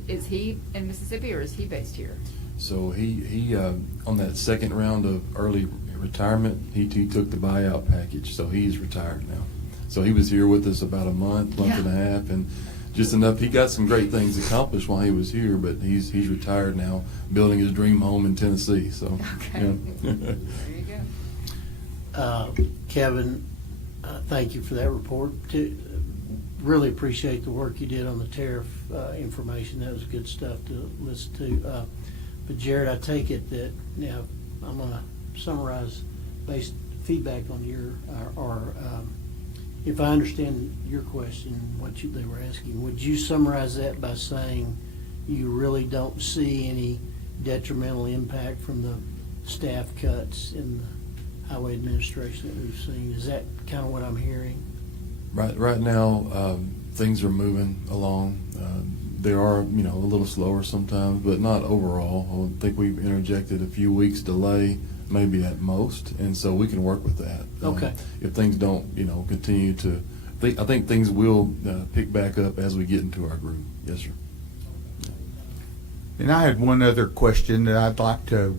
Is he in Mississippi or is he based here? So he on that second round of early retirement. He took the buyout package, so he's retired now. So he was here with us about a month and a half, and just enough. He got some great things accomplished while he was here, but he's retired now, building his dream home in Tennessee. So, Okay. yeah. There you go. Kevin, thank you for that report. Really appreciate the work you did on the tariff information. That was good stuff to listen to. But Jared, I take it that now I'm going to summarize based feedback on your if I understand your question, what they were asking, would you summarize that by saying you really don't see any detrimental impact from the staff cuts in the highway administration that we've seen? Is that kind of what I'm hearing? Right now, things are moving along. They are, a little slower sometimes, but not overall. I think we've interjected a few weeks delay, maybe at most, and so we can work with that. Okay. If things don't, continue to, I think things will pick back up as we get into our groove. Yes, sir. And I had one other question that I'd like to,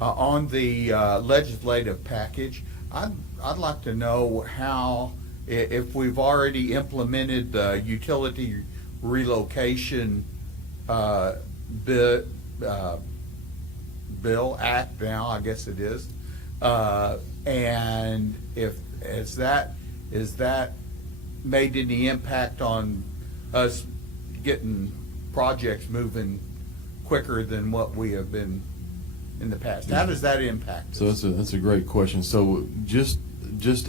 on the legislative package, I'd like to know how, if we've already implemented the utility relocation bill act now, I guess it is, and if is that made any impact on us getting projects moving quicker than what we have been in the past? How does that impact us? So that's a great question. So just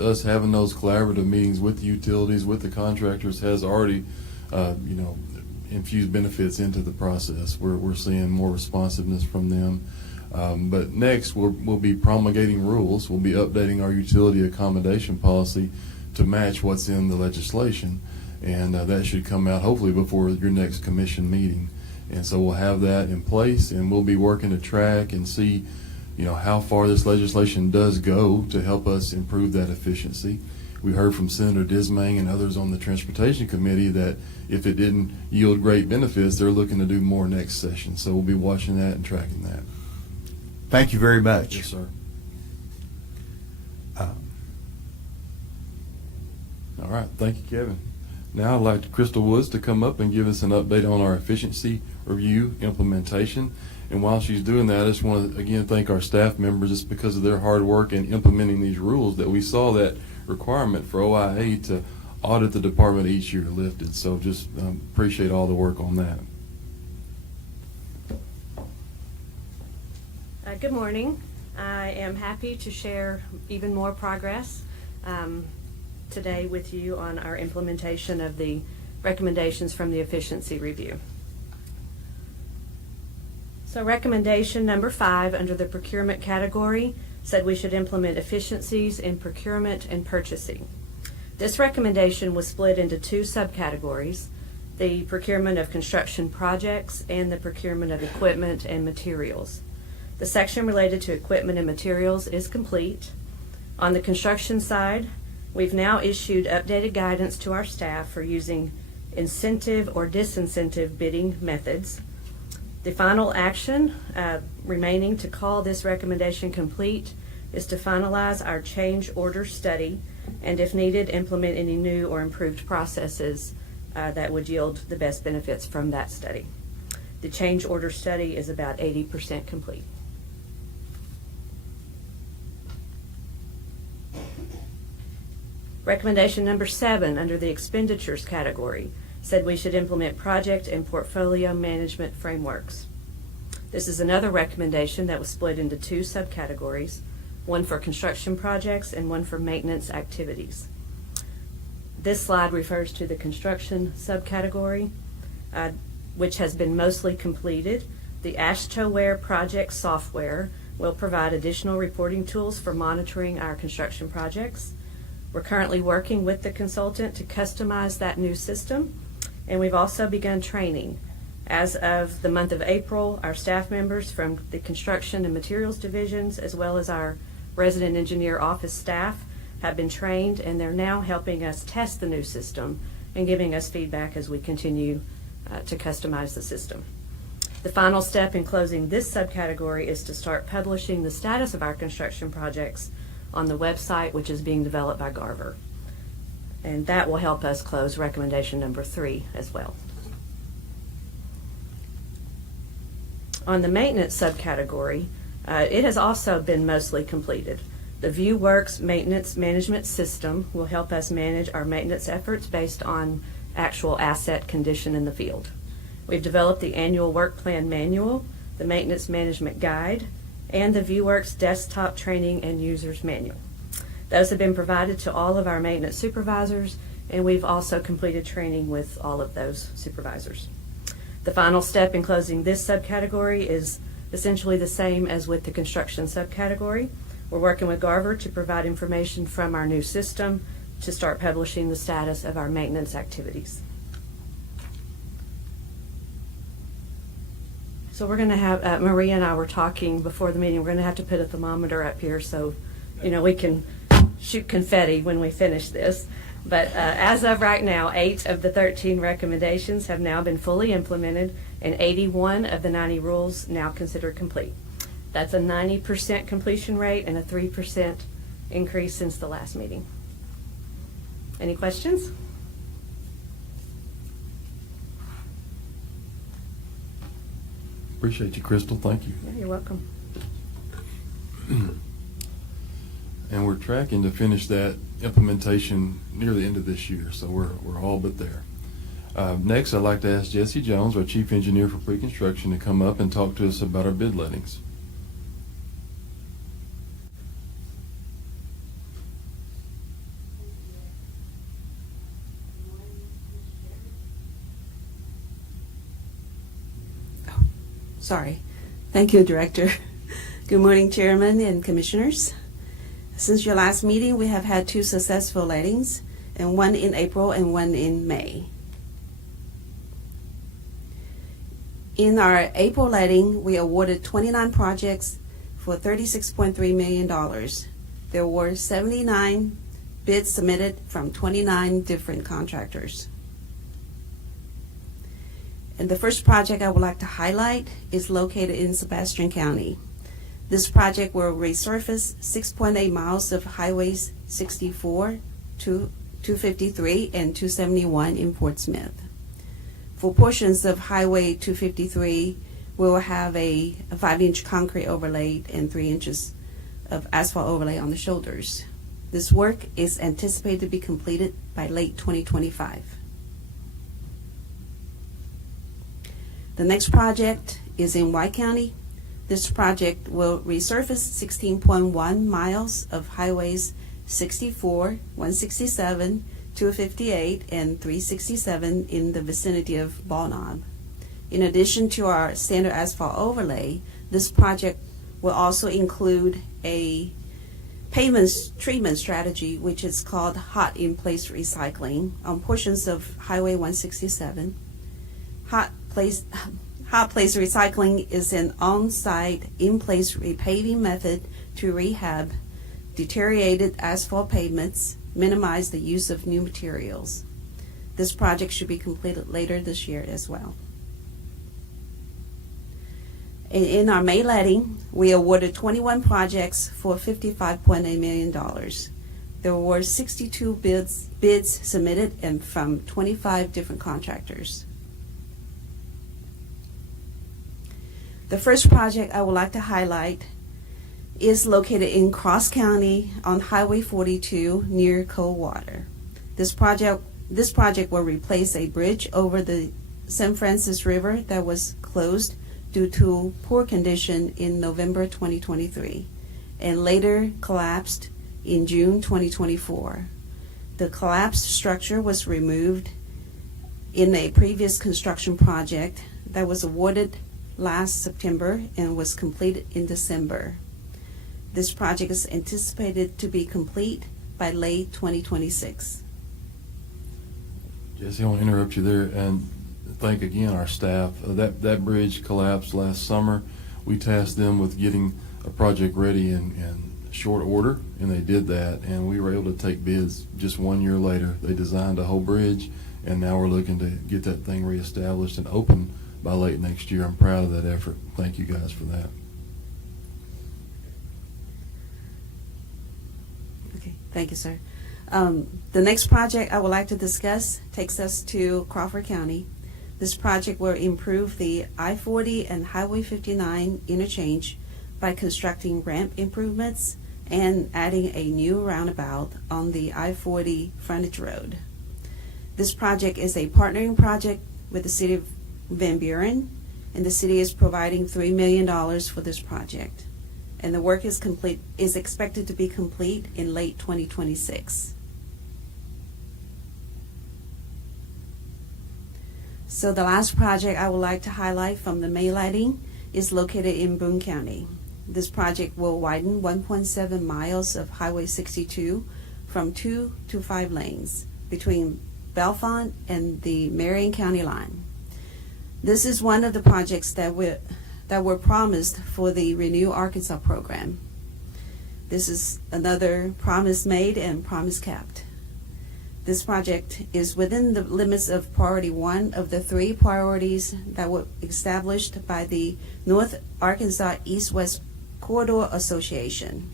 us having those collaborative meetings with the utilities, with the contractors, has already, infused benefits into the process. We're seeing more responsiveness from them. But next, we'll be promulgating rules. We'll be updating our utility accommodation policy to match what's in the legislation, and that should come out hopefully before your next commission meeting. And so we'll have that in place, and we'll be working to track and see, how far this legislation does go to help us improve that efficiency. We heard from Senator Dismang and others on the Transportation Committee that if it didn't yield great benefits, they're looking to do more next session. So we'll be watching that and tracking that. Thank you very much. Yes, sir. All right. Thank you, Kevin. Now I'd like Crystal Woods to come up and give us an update on our efficiency review implementation. And while she's doing that, I just want to again thank our staff members. It's because of their hard work in implementing these rules that we saw that requirement for OIA to audit the department each year lifted. So just appreciate all the work on that. Good morning. I am happy to share even more progress today with you on our implementation of the recommendations from the efficiency review. So recommendation number 5 under the procurement category said we should implement efficiencies in procurement and purchasing. This recommendation was split into 2 subcategories: the procurement of construction projects and the procurement of equipment and materials. The section related to equipment and materials is complete. On the construction side, we've now issued updated guidance to our staff for using incentive or disincentive bidding methods. The final action remaining to call this recommendation complete is to finalize our change order study and, if needed, implement any new or improved processes that would yield the best benefits from that study. The change order study is about 80% complete. Recommendation number 7 under the expenditures category said we should implement project and portfolio management frameworks. This is another recommendation that was split into 2 subcategories, one for construction projects and one for maintenance activities. This slide refers to the construction subcategory, which has been mostly completed. The AshToware project software will provide additional reporting tools for monitoring our construction projects. We're currently working with the consultant to customize that new system, and we've also begun training. As of the month of April, our staff members from the construction and materials divisions, as well as our resident engineer office staff, have been trained, and they're now helping us test the new system and giving us feedback as we continue to customize the system. The final step in closing this subcategory is to start publishing the status of our construction projects on the website, which is being developed by Garver. And that will help us close recommendation number 3 as well. On the maintenance subcategory, it has also been mostly completed. The ViewWorks maintenance management system will help us manage our maintenance efforts based on actual asset condition in the field. We've developed the annual work plan manual, the maintenance management guide, and the ViewWorks desktop training and users manual. Those have been provided to all of our maintenance supervisors, and we've also completed training with all of those supervisors. The final step in closing this subcategory is essentially the same as with the construction subcategory. We're working with Garver to provide information from our new system to start publishing the status of our maintenance activities. So we're going to have, Maria and I were talking before the meeting, we're going to have to put a thermometer up here so, we can shoot confetti when we finish this. But as of right now, 8 of the 13 recommendations have now been fully implemented, and 81 of the 90 rules now considered complete. That's a 90% completion rate and a 3% increase since the last meeting. Any questions? Appreciate you, Crystal. Thank you. Yeah, you're welcome. And we're tracking to finish that implementation near the end of this year, so we're all but there. Next, I'd like to ask Jesse Jones, our Chief Engineer for Pre-Construction, to come up and talk to us about our bid lettings. Sorry. Thank you, Director. Good morning, Chairman and Commissioners. Since your last meeting, we have had 2 successful lettings, and one in April and one in May. In our April letting, we awarded 29 projects for $36.3 million. There were 79 bids submitted from 29 different contractors. And the first project I would like to highlight is located in Sebastian County. This project will resurface 6.8 miles of highways 64, 253, and 271 in Fort Smith. For portions of Highway 253, we will have a 5-inch concrete overlay and 3 inches of asphalt overlay on the shoulders. This work is anticipated to be completed by late 2025. The next project is in White County. This project will resurface 16.1 miles of highways 64, 167, 258, and 367 in the vicinity of Ball Knob. In addition to our standard asphalt overlay, this project will also include a pavement treatment strategy, which is called hot in-place recycling on portions of Highway 167. Hot place recycling is an on-site, in-place repaving method to rehab deteriorated asphalt pavements, minimize the use of new materials. This project should be completed later this year as well. In our May letting, we awarded 21 projects for $55.8 million. There were 62 bids submitted and from 25 different contractors. The first project I would like to highlight is located in Cross County on Highway 42 near Coldwater. This project will replace a bridge over the San Francisco River that was closed due to poor condition in November 2023 and later collapsed in June 2024. The collapsed structure was removed in a previous construction project that was awarded last September and was completed in December. This project is anticipated to be complete by late 2026. Jesse, I want to interrupt you there and thank again our staff. That bridge collapsed last summer. We tasked them with getting a project ready in short order, and they did that, and we were able to take bids just 1 year later. They designed a whole bridge, and now we're looking to get that thing reestablished and open by late next year. I'm proud of that effort. Thank you guys for that. Okay, thank you, sir. The next project I would like to discuss takes us to Crawford County. This project will improve the I-40 and Highway 59 interchange by constructing ramp improvements and adding a new roundabout on the I-40 frontage road. This project is a partnering project with the City of Van Buren, and the city is providing $3 million for this project. And the work is expected to be complete in late 2026. So the last project I would like to highlight from the May lighting is located in Boone County. This project will widen 1.7 miles of Highway 62 from 2 to 5 lanes between Bellefonte and the Marion County line. This is one of the projects that were promised for the Renew Arkansas program. This is another promise made and promise kept. This project is within the limits of Priority 1 of the 3 priorities that were established by the North Arkansas East-West Corridor Association.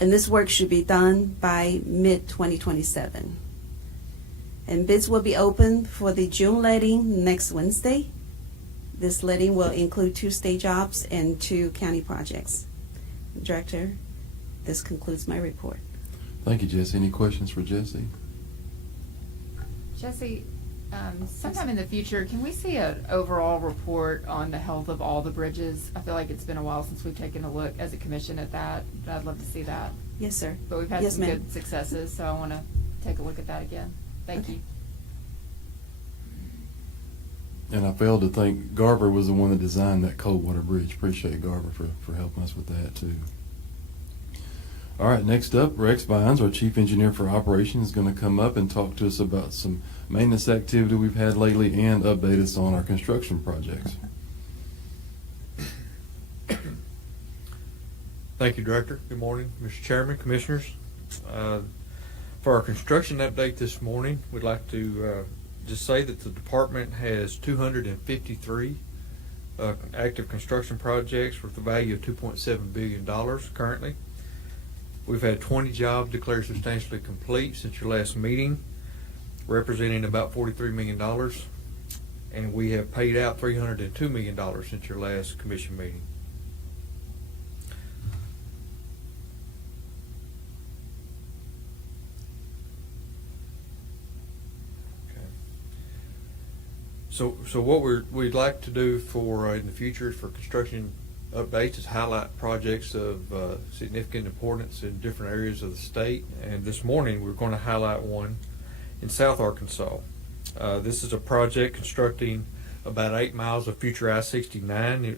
And this work should be done by mid-2027. And bids will be open for the June letting next Wednesday. This letting will include 2 state jobs and 2 county projects. Director, this concludes my report. Thank you, Jesse. Any questions for Jesse? Jesse, sometime in the future, can we see an overall report on the health of all the bridges? I feel like it's been a while since we've taken a look as a commission at that. I'd love to see that. Yes, sir. But we've had Yes, some ma'am. good successes, so I want to take a look at that again. Thank you. And I failed to think Garver was the one that designed that Coldwater Bridge. Appreciate Garver for helping us with that too. All right, next up, Rex Vines, our Chief Engineer for Operations, is going to come up and talk to us about some maintenance activity we've had lately and update us on our construction projects. Thank you, Director. Good morning, Mr. Chairman, Commissioners. For our construction update this morning, we'd like to just say that the department has 253 active construction projects with a value of $2.7 billion currently. We've had 20 jobs declared substantially complete since your last meeting, representing about $43 million. And we have paid out $302 million since your last commission meeting. So what we'd like to do for in the future for construction updates is highlight projects of significant importance in different areas of the state. And this morning we're going to highlight one in South Arkansas. This is a project constructing about 8 miles of future I-69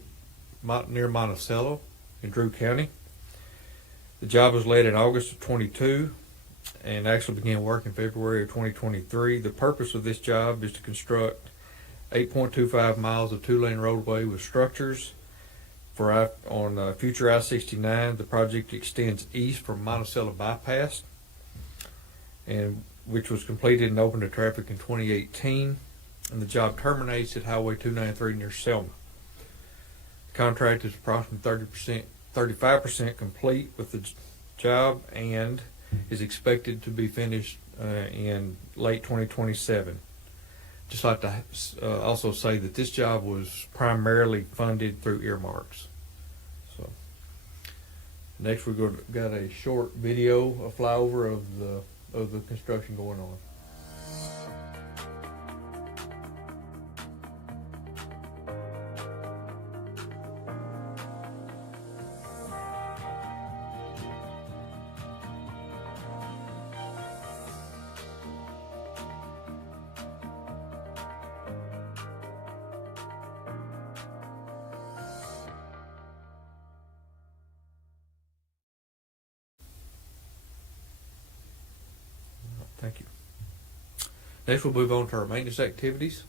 near Monticello in Drew County. The job was led in August of 22 and actually began work in February of 2023. The purpose of this job is to construct 8.25 miles of 2-lane roadway with structures on future I-69. The project extends east from Monticello Bypass, and which was completed and opened to traffic in 2018. And the job terminates at Highway 293 near Selma. The contract is approximately 35% complete with the job and is expected to be finished in late 2027. Just like to also say that this job was primarily funded through earmarks. So next we've got a short video, a flyover of the construction going on. Thank you. Next, we'll move on to our maintenance activities.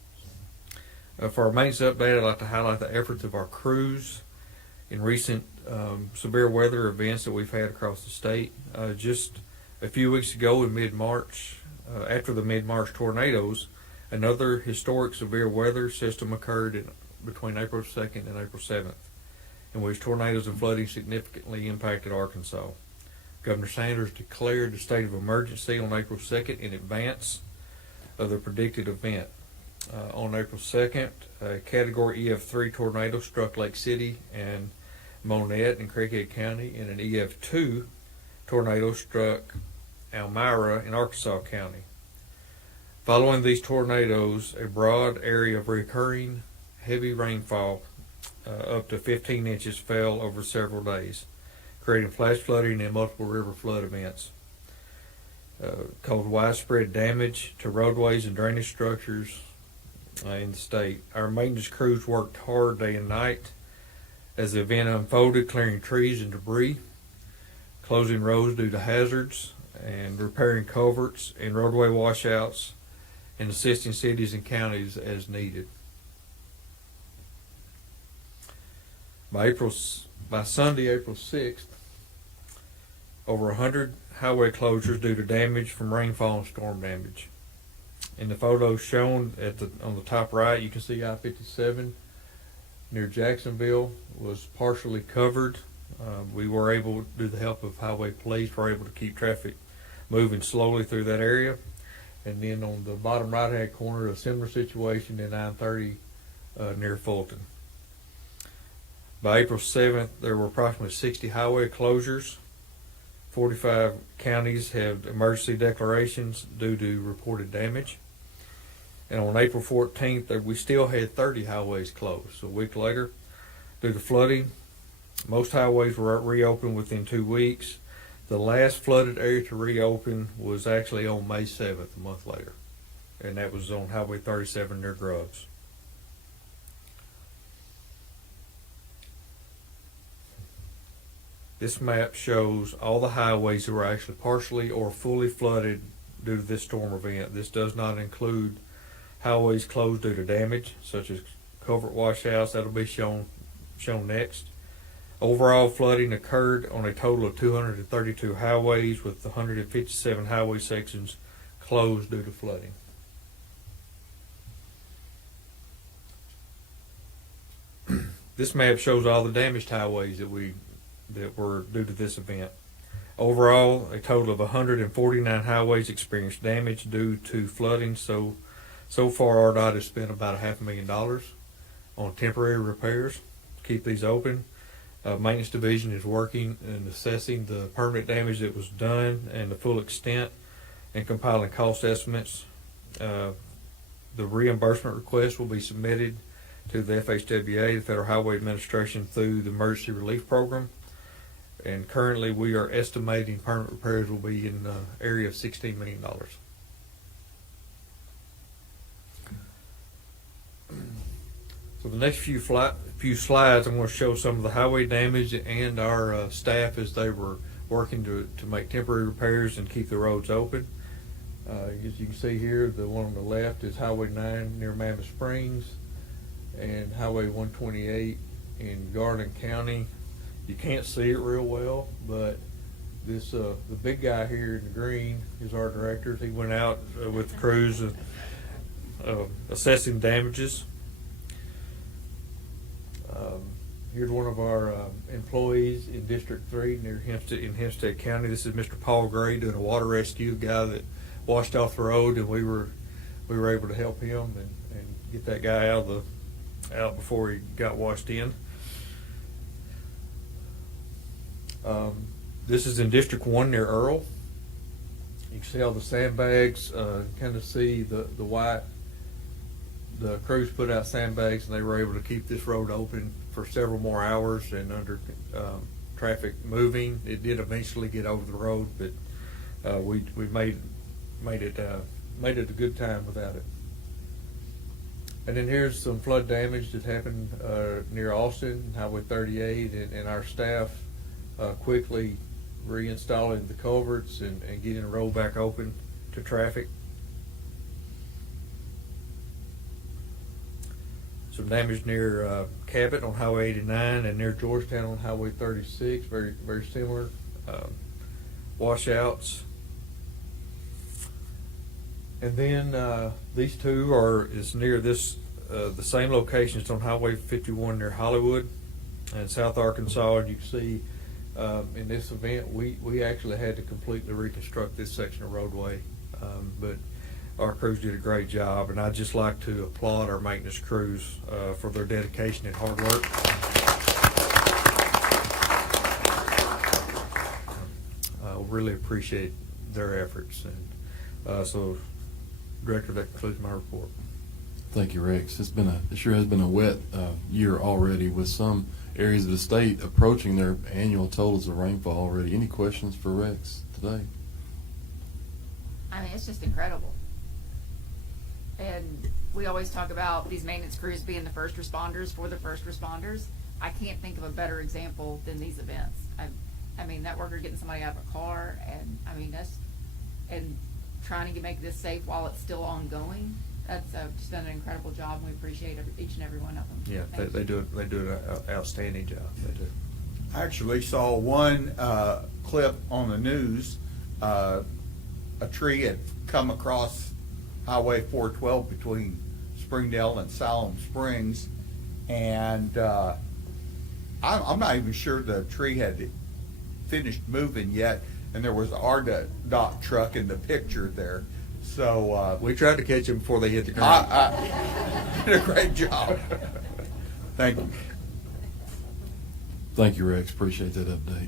For our maintenance update, I'd like to highlight the efforts of our crews in recent severe weather events that we've had across the state. Just a few weeks ago in mid-March, after the mid-March tornadoes, Another historic severe weather system occurred between April 2nd and April 7th, in which tornadoes and flooding significantly impacted Arkansas. Governor Sanders declared a state of emergency on April 2nd in advance of the predicted event. On April 2nd, a Category EF3 tornado struck Lake City and Monette in Craighead County, and an EF2 tornado struck Elmira in Arkansas County. Following these tornadoes, a broad area of recurring heavy rainfall up to 15 inches fell over several days, creating flash flooding and multiple river flood events. Caused widespread damage to roadways and drainage structures in the state. Our maintenance crews worked hard day and night as the event unfolded, clearing trees and debris, closing roads due to hazards, and repairing culverts and roadway washouts, and assisting cities and counties as needed. By Sunday, April 6th, over 100 highway closures due to damage from rainfall and storm damage. In the photos shown on the top right, you can see I-57 near Jacksonville was partially covered. We were able, with the help of highway police, were able to keep traffic moving slowly through that area. And then on the bottom right-hand corner, a similar situation in I-30 near Fulton. By April 7th, there were approximately 60 highway closures. 45 counties have emergency declarations due to reported damage. And on April 14th, we still had 30 highways closed. So a week later, due to flooding, most highways were reopened within 2 weeks. The last flooded area to reopen was actually on May 7th, a month later. And that was on Highway 37 near Grubbs. This map shows all the highways that were actually partially or fully flooded due to this storm event. This does not include highways closed due to damage, such as culvert washouts. That'll be shown next. Overall flooding occurred on a total of 232 highways, with 157 highway sections closed due to flooding. This map shows all the damaged highways that were due to this event. Overall, a total of 149 highways experienced damage due to flooding. So far, RDOT has spent about $500,000 on temporary repairs to keep these open. Maintenance Division is working and assessing the permanent damage that was done and the full extent, and compiling cost estimates. The reimbursement request will be submitted to the FHWA, the Federal Highway Administration, through the Emergency Relief Program. And currently we are estimating permanent repairs will be in the area of $16 million. So the next few slides, I'm going to show some of the highway damage and our staff as they were working to make temporary repairs and keep the roads open. As you can see here, the one on the left is Highway 9 near Mammoth Springs, and Highway 128 in Garden County. You can't see it real well, but this the big guy here in the green is our director. He went out with the crews assessing damages. Here's one of our employees in District 3 near Hempstead County. This is Mr. Paul Gray doing a water rescue, the guy that washed off the road, and we were able to help him and get that guy out before he got washed in. This is in District 1 near Earl. You can see all the sandbags, kind of see the white. The crews put out sandbags, and they were able to keep this road open for several more hours and under traffic moving. It did eventually get over the road, but we made it a good time without it. And then here's some flood damage that happened near Austin, Highway 38, and our staff quickly reinstalling the culverts and getting the road back open to traffic. Some damage near Cabot on Highway 89 and near Georgetown on Highway 36, very, very similar washouts. And then these two is near this the same location. It's on Highway 51 near Hollywood and South Arkansas. And you can see in this event we actually had to completely reconstruct this section of roadway, but our crews did a great job, and I'd just like to applaud our maintenance crews for their dedication and hard work. Really appreciate their efforts, and so, Director, that concludes my report. Thank you, Rex. It sure has been a wet year already, with some areas of the state approaching their annual totals of rainfall already. Any questions for Rex today? I mean, it's just incredible. And we always talk about these maintenance crews being the first responders for the first responders. I can't think of a better example than these events. I mean, that worker getting somebody out of a car, and I mean, and trying to make this safe while it's still ongoing. That's just done an incredible job, and we appreciate each and every one of them. Yeah, they do an outstanding job. They do. I actually saw one clip on the news. A tree had come across Highway 412 between Springdale and Siloam Springs, and I'm not even sure the tree had finished moving yet, and there was an RDOT truck in the picture there. So We tried to catch them before they hit the ground. I did a great job. Thank you. Thank you, Rex. Appreciate that update.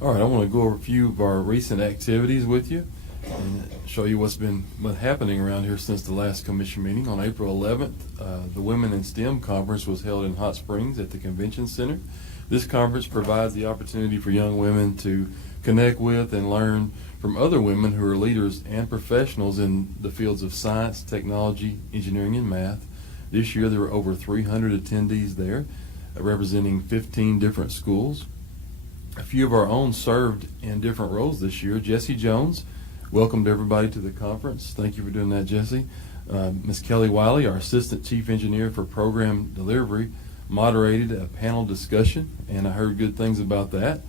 All right, I want to go over a few of our recent activities with you and show you what's been happening around here since the last commission meeting. On April 11th, the Women in STEM Conference was held in Hot Springs at the Convention Center. This conference provides the opportunity for young women to connect with and learn from other women who are leaders and professionals in the fields of science, technology, engineering, and math. This year there were over 300 attendees there, representing 15 different schools. A few of our own served in different roles this year. Jesse Jones welcomed everybody to the conference. Thank you for doing that, Jesse. Ms. Kelly Wiley, our Assistant Chief Engineer for Program Delivery, moderated a panel discussion, and I heard good things about that.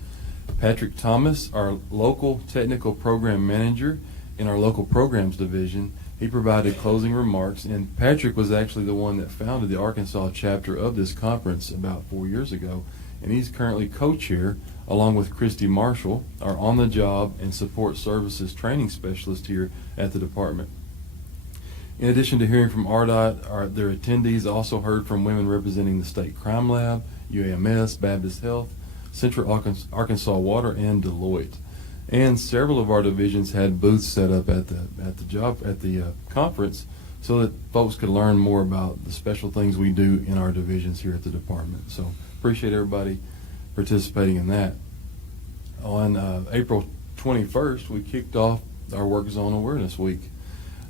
Patrick Thomas, our local technical program manager in our local programs division, he provided closing remarks, and Patrick was actually the one that founded the Arkansas chapter of this conference about 4 years ago, and he's currently co-chair along with Christy Marshall, our on-the-job and support services training specialist here at the department. In addition to hearing from RDOT, their attendees also heard from women representing the State Crime Lab, UAMS, Baptist Health, Central Arkansas Water, and Deloitte. And several of our divisions had booths set up at the conference so that folks could learn more about the special things we do in our divisions here at the department. So appreciate everybody participating in that. On April 21st, we kicked off our Work Zone Awareness Week.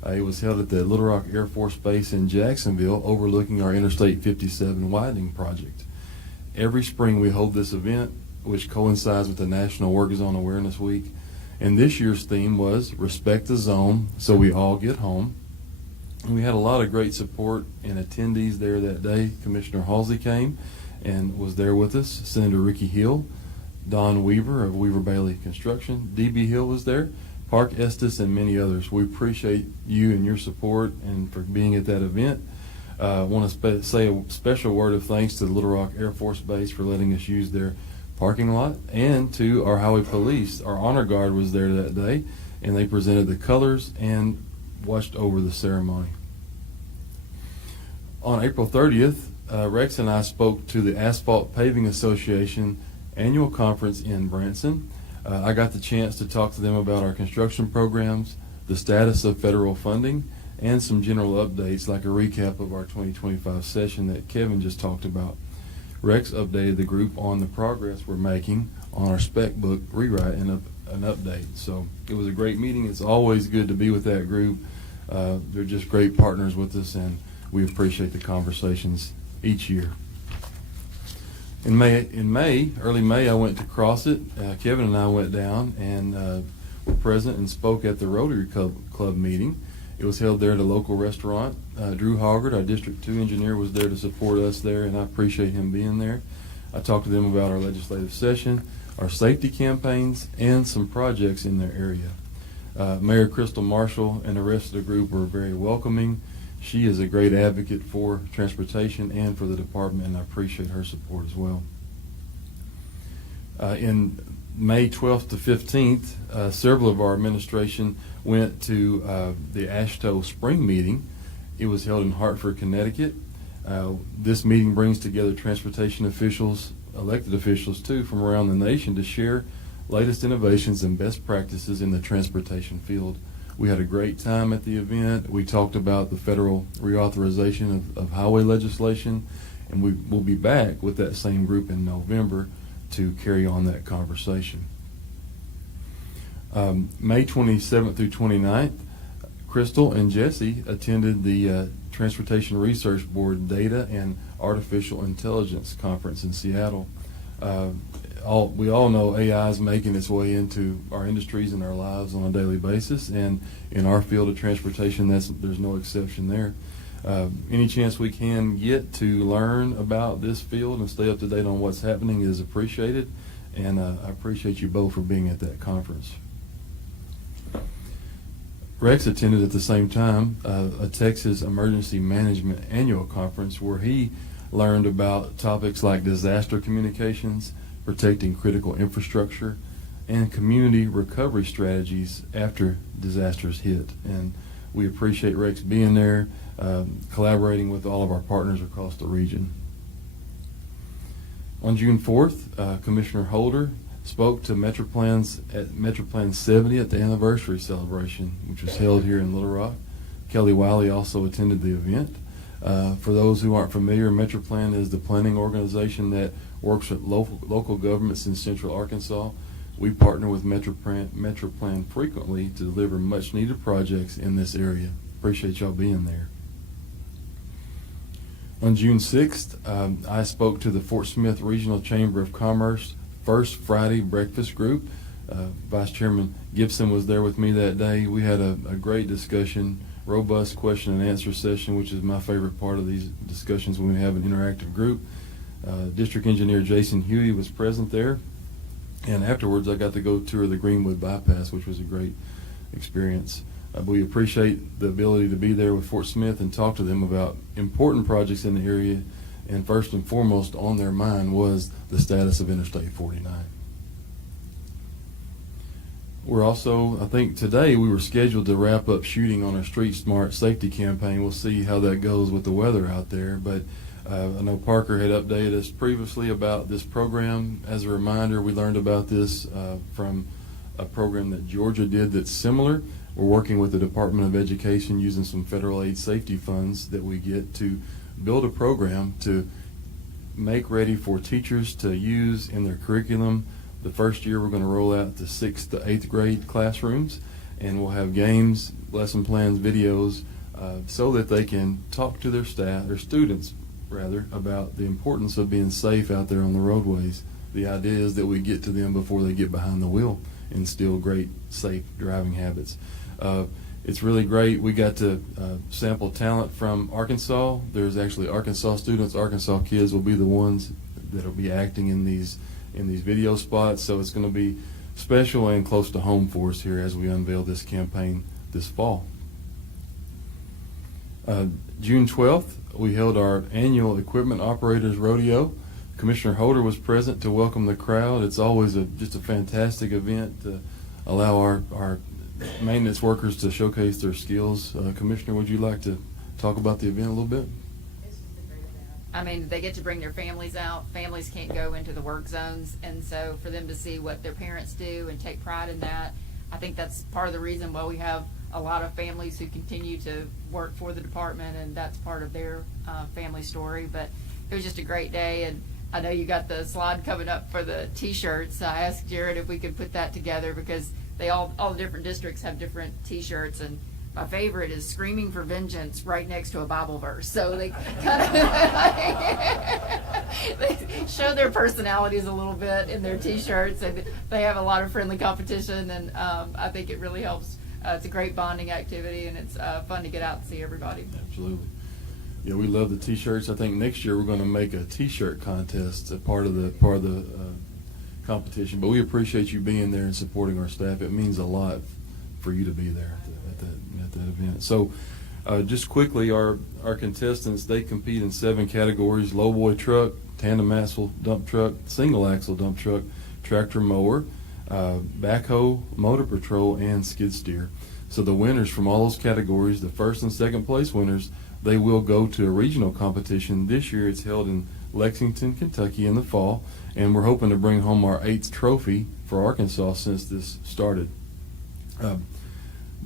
It was held at the Little Rock Air Force Base in Jacksonville, overlooking our Interstate 57 widening project. Every spring we hold this event, which coincides with the National Work Zone Awareness Week. And this year's theme was Respect the Zone so we all get home. And we had a lot of great support and attendees there that day. Commissioner Halsey came and was there with us. Senator Ricky Hill, Don Weaver of Weaver Bailey Construction, D.B. Hill was there, Park Estes, and many others. We appreciate you and your support and for being at that event. I want to say a special word of thanks to the Little Rock Air Force Base for letting us use their parking lot, and to our Highway Police. Our Honor Guard was there that day, and they presented the colors and watched over the ceremony. On April 30th, Rex and I spoke to the Asphalt Paving Association annual conference in Branson. I got the chance to talk to them about our construction programs, the status of federal funding, and some general updates like a recap of our 2025 session that Kevin just talked about. Rex updated the group on the progress we're making on our spec book rewrite and an update. So it was a great meeting. It's always good to be with that group. They're just great partners with us, and we appreciate the conversations each year. In early May, I went to CrossIt. Kevin and I went down and were present and spoke at the Rotary Club meeting. It was held there at a local restaurant. Drew Hoggard, our District 2 engineer, was there to support us there, and I appreciate him being there. I talked to them about our legislative session, our safety campaigns, and some projects in their area. Mayor Crystal Marshall and the rest of the group were very welcoming. She is a great advocate for transportation and for the department, and I appreciate her support as well. In May 12th to 15th, several of our administration went to the ASHTO spring meeting. It was held in Hartford, Connecticut. This meeting brings together transportation officials, elected officials too, from around the nation to share latest innovations and best practices in the transportation field. We had a great time at the event. We talked about the federal reauthorization of highway legislation, and we will be back with that same group in November to carry on that conversation. May 27th through 29th, Crystal and Jesse attended the Transportation Research Board Data and Artificial Intelligence Conference in Seattle. We all know AI is making its way into our industries and our lives on a daily basis, and in our field of transportation, there's no exception there. Any chance we can get to learn about this field and stay up to date on what's happening is appreciated, and I appreciate you both for being at that conference. Rex attended at the same time a Texas Emergency Management Annual Conference where he learned about topics like disaster communications, protecting critical infrastructure, and community recovery strategies after disasters hit. And we appreciate Rex being there, collaborating with all of our partners across the region. On June 4th, Commissioner Holder spoke to MetroPlan's 70th anniversary celebration, which was held here in Little Rock. Kelly Wiley also attended the event. For those who aren't familiar, MetroPlan is the planning organization that works with local governments in Central Arkansas. We partner with MetroPlan frequently to deliver much needed projects in this area. Appreciate y'all being there. On June 6th, I spoke to the Fort Smith Regional Chamber of Commerce First Friday Breakfast Group. Vice Chairman Gibson was there with me that day. We had a great discussion, robust question and answer session, which is my favorite part of these discussions when we have an interactive group. District Engineer Jason Huey was present there, and afterwards I got to go tour the Greenwood Bypass, which was a great experience. We appreciate the ability to be there with Fort Smith and talk to them about important projects in the area, and first and foremost on their mind was the status of Interstate 49. We're also, I think today we were scheduled to wrap up shooting on our Street Smart safety campaign. We'll see how that goes with the weather out there, but I know Parker had updated us previously about this program. As a reminder, we learned about this from a program that Georgia did that's similar. We're working with the Department of Education using some federal aid safety funds that we get to build a program to make ready for teachers to use in their curriculum. The first year we're going to roll out to 6th to 8th grade classrooms, and we'll have games, lesson plans, videos, so that they can talk to their staff, their students rather, about the importance of being safe out there on the roadways. The idea is that we get to them before they get behind the wheel and instill great, safe driving habits. It's really great. We got to sample talent from Arkansas. There's actually Arkansas students. Arkansas kids will be the ones that will be acting in these video spots. So it's going to be special and close to home for us here as we unveil this campaign this fall. June 12th, we held our annual Equipment Operators Rodeo. Commissioner Holder was present to welcome the crowd. It's always just a fantastic event to allow our maintenance workers to showcase their skills. Commissioner, would you like to talk about the event a little bit? I mean, they get to bring their families out. Families can't go into the work zones, and so for them to see what their parents do and take pride in that, I think that's part of the reason why we have a lot of families who continue to work for the department, and that's part of their family story. But it was just a great day, and I know you got the slide coming up for the T-shirts. I asked Jared if we could put that together because all the different districts have different T-shirts, and my favorite is "Screaming for Vengeance" right next to a Bible verse. So they kind of they show their personalities a little bit in their T-shirts, and they have a lot of friendly competition, and I think it really helps. It's a great bonding activity, and it's fun to get out and see everybody. Absolutely. Yeah, we love the T-shirts. I think next year we're going to make a T-shirt contest, a part of the competition. But we appreciate you being there and supporting our staff. It means a lot for you to be there at that event. So just quickly, our contestants, they compete in 7 categories: lowboy truck, tandem axle dump truck, single axle dump truck, tractor mower, backhoe, motor patrol, and skid steer. So the winners from all those categories, the first and second place winners, they will go to a regional competition. This year it's held in Lexington, Kentucky in the fall, and we're hoping to bring home our 8th trophy for Arkansas since this started.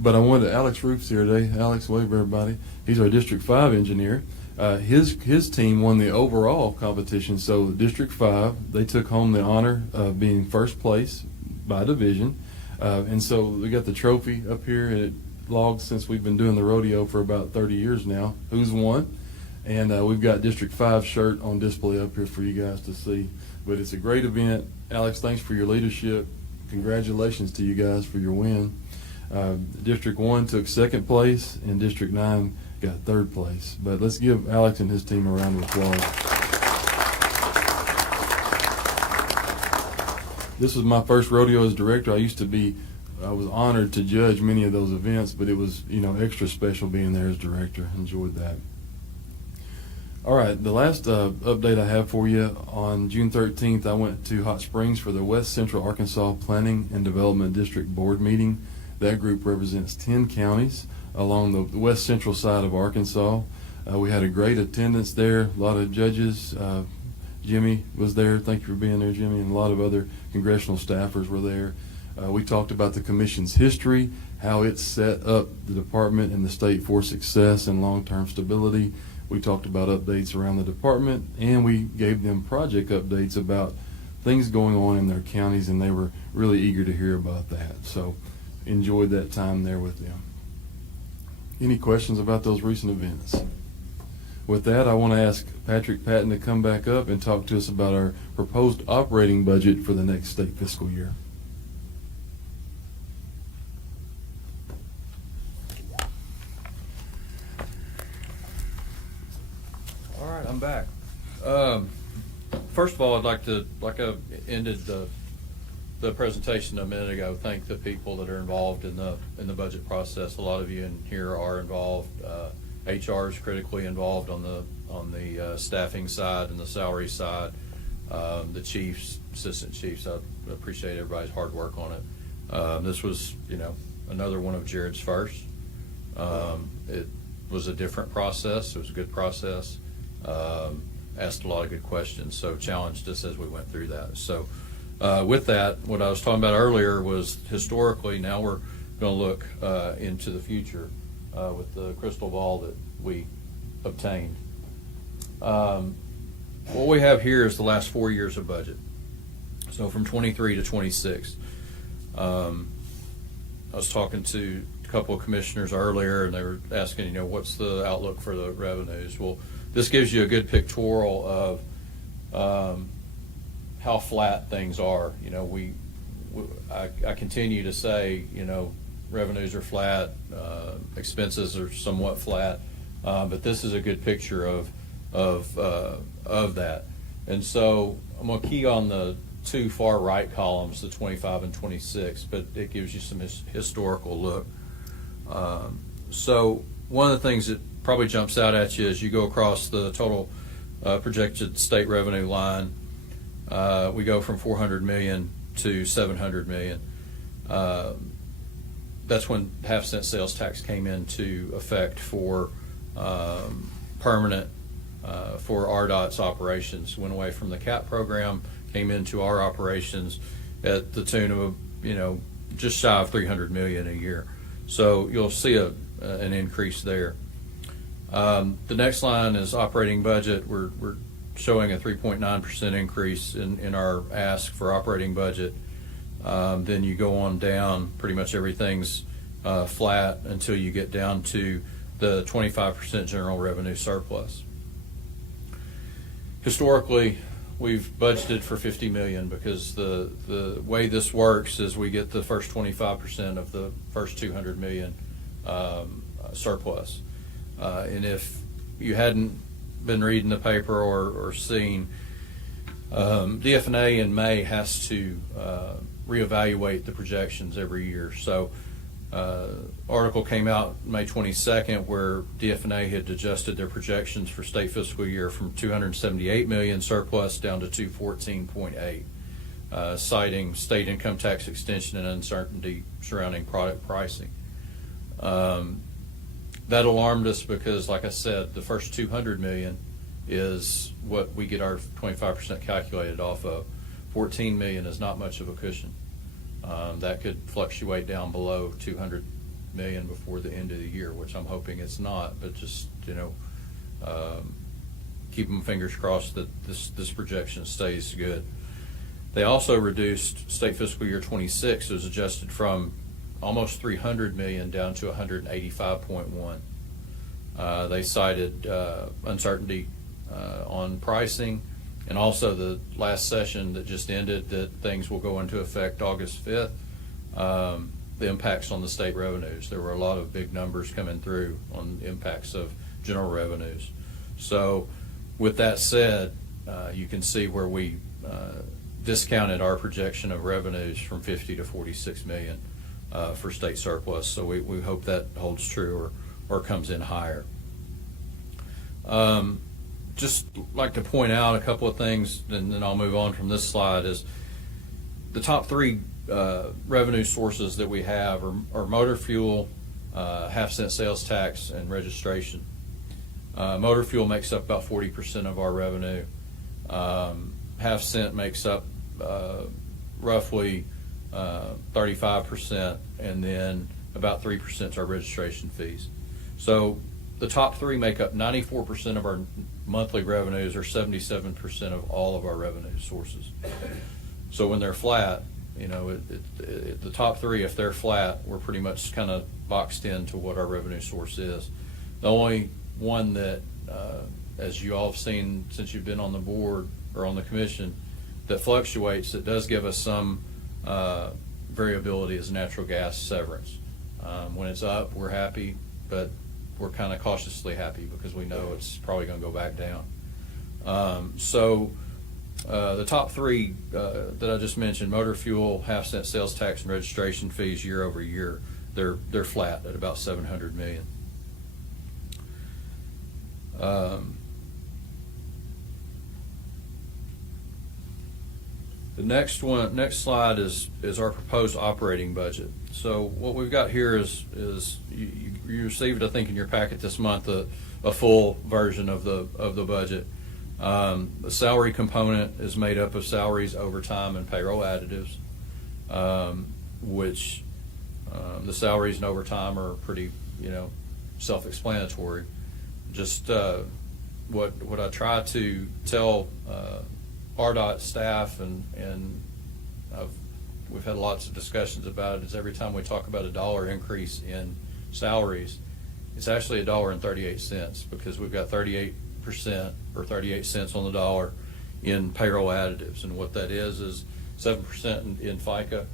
But I wanted Alex Roof's here today. Alex, wave everybody. He's our District 5 engineer. His team won the overall competition. So District 5, they took home the honor of being first place by division. And so we got the trophy up here, and it logs since we've been doing the rodeo for about 30 years now, who's won. And we've got District 5 shirt on display up here for you guys to see. But it's a great event. Alex, thanks for your leadership. Congratulations to you guys for your win. District 1 took 2nd place, and District 9 got 3rd place. But let's give Alex and his team a round of applause. This was my first rodeo as director. I was honored to judge many of those events, but it was, extra special being there as director. Enjoyed that. All right, the last update I have for you, on June 13th, I went to Hot Springs for the West Central Arkansas Planning and Development District Board meeting. That group represents 10 counties along the west central side of Arkansas. We had a great attendance there, a lot of judges. Jimmy was there. Thank you for being there, Jimmy, and a lot of other congressional staffers were there. We talked about the commission's history, how it set up the department and the state for success and long-term stability. We talked about updates around the department, and we gave them project updates about things going on in their counties, and they were really eager to hear about that. So enjoyed that time there with them. Any questions about those recent events? With that, I want to ask Patrick Patton to come back up and talk to us about our proposed operating budget for the next state fiscal year. All right, I'm back. First of all, I'd like I ended the presentation a minute ago, thank the people that are involved in the budget process. A lot of you in here are involved. HR is critically involved on the staffing side and the salary side. The chiefs, assistant chiefs, I appreciate everybody's hard work on it. This was, another one of Jared's first. It was a different process. It was a good process. Asked a lot of good questions, so challenged us as we went through that. So with that, what I was talking about earlier was historically. Now we're going to look into the future with the crystal ball that we obtained. What we have here is the last 4 years of budget. So from 23 to 26. I was talking to a couple of commissioners earlier, and they were asking, what's the outlook for the revenues? Well, this gives you a good pictorial of how flat things are. I continue to say, revenues are flat, expenses are somewhat flat, but this is a good picture of that. And so I'm going to key on the two far right columns, the 25 and 26, but it gives you some historical look. So one of the things that probably jumps out at you as you go across the total projected state revenue line, we go from 400 million to 700 million. That's when half-cent sales tax came into effect for permanent for RDOT's operations. Went away from the CAP program, came into our operations at the tune of just shy of 300 million a year. So you'll see an increase there. The next line is operating budget. We're showing a 3.9% increase in our ask for operating budget. Then you go on down, pretty much everything's flat until you get down to the 25% general revenue surplus. Historically, we've budgeted for 50 million because the way this works is we get the first 25% of the first 200 million surplus. And if you hadn't been reading the paper or seen, DFNA in May has to reevaluate the projections every year. So article came out May 22nd where DFNA had adjusted their projections for state fiscal year from 278 million surplus down to 214.8, citing state income tax extension and uncertainty surrounding product pricing. That alarmed us because, like I said, the first 200 million is what we get our 25% calculated off of. 14 million is not much of a cushion. That could fluctuate down below 200 million before the end of the year, which I'm hoping it's not, but just, keep them fingers crossed that this projection stays good. They also reduced state fiscal year 26. It was adjusted from almost 300 million down to 185.1. They cited uncertainty on pricing, and also the last session that just ended that things will go into effect August 5th, the impacts on the state revenues. There were a lot of big numbers coming through on impacts of general revenues. So with that said, you can see where we discounted our projection of revenues from 50 to 46 million for state surplus. So we hope that holds true or comes in higher. Just like to point out a couple of things, and then I'll move on from this slide, is the top three revenue sources that we have are motor fuel, half-cent sales tax, and registration. Motor fuel makes up about 40% of our revenue. Half-cent makes up roughly 35%, and then about 3% is our registration fees. So the top three make up 94% of our monthly revenues, or 77% of all of our revenue sources. So when they're flat, the top three, if they're flat, we're pretty much kind of boxed into what our revenue source is. The only one that, as you all have seen since you've been on the board or on the commission, that fluctuates, that does give us some variability, is natural gas severance. When it's up, we're happy, but we're kind of cautiously happy because we know it's probably going to go back down. So the top three that I just mentioned, motor fuel, half-cent sales tax, and registration fees year over year, they're flat at about 700 million. The next slide is our proposed operating budget. So what we've got here is you received, I think, in your packet this month a full version of the budget. The salary component is made up of salaries, overtime, and payroll additives, which the salaries and overtime are pretty self-explanatory. Just what I try to tell RDOT staff, and we've had lots of discussions about it, is every time we talk about a $1 increase in salaries, it's actually $1.38, because we've got 38% or 38 cents on the dollar in payroll additives. And what that is 7% in FICA,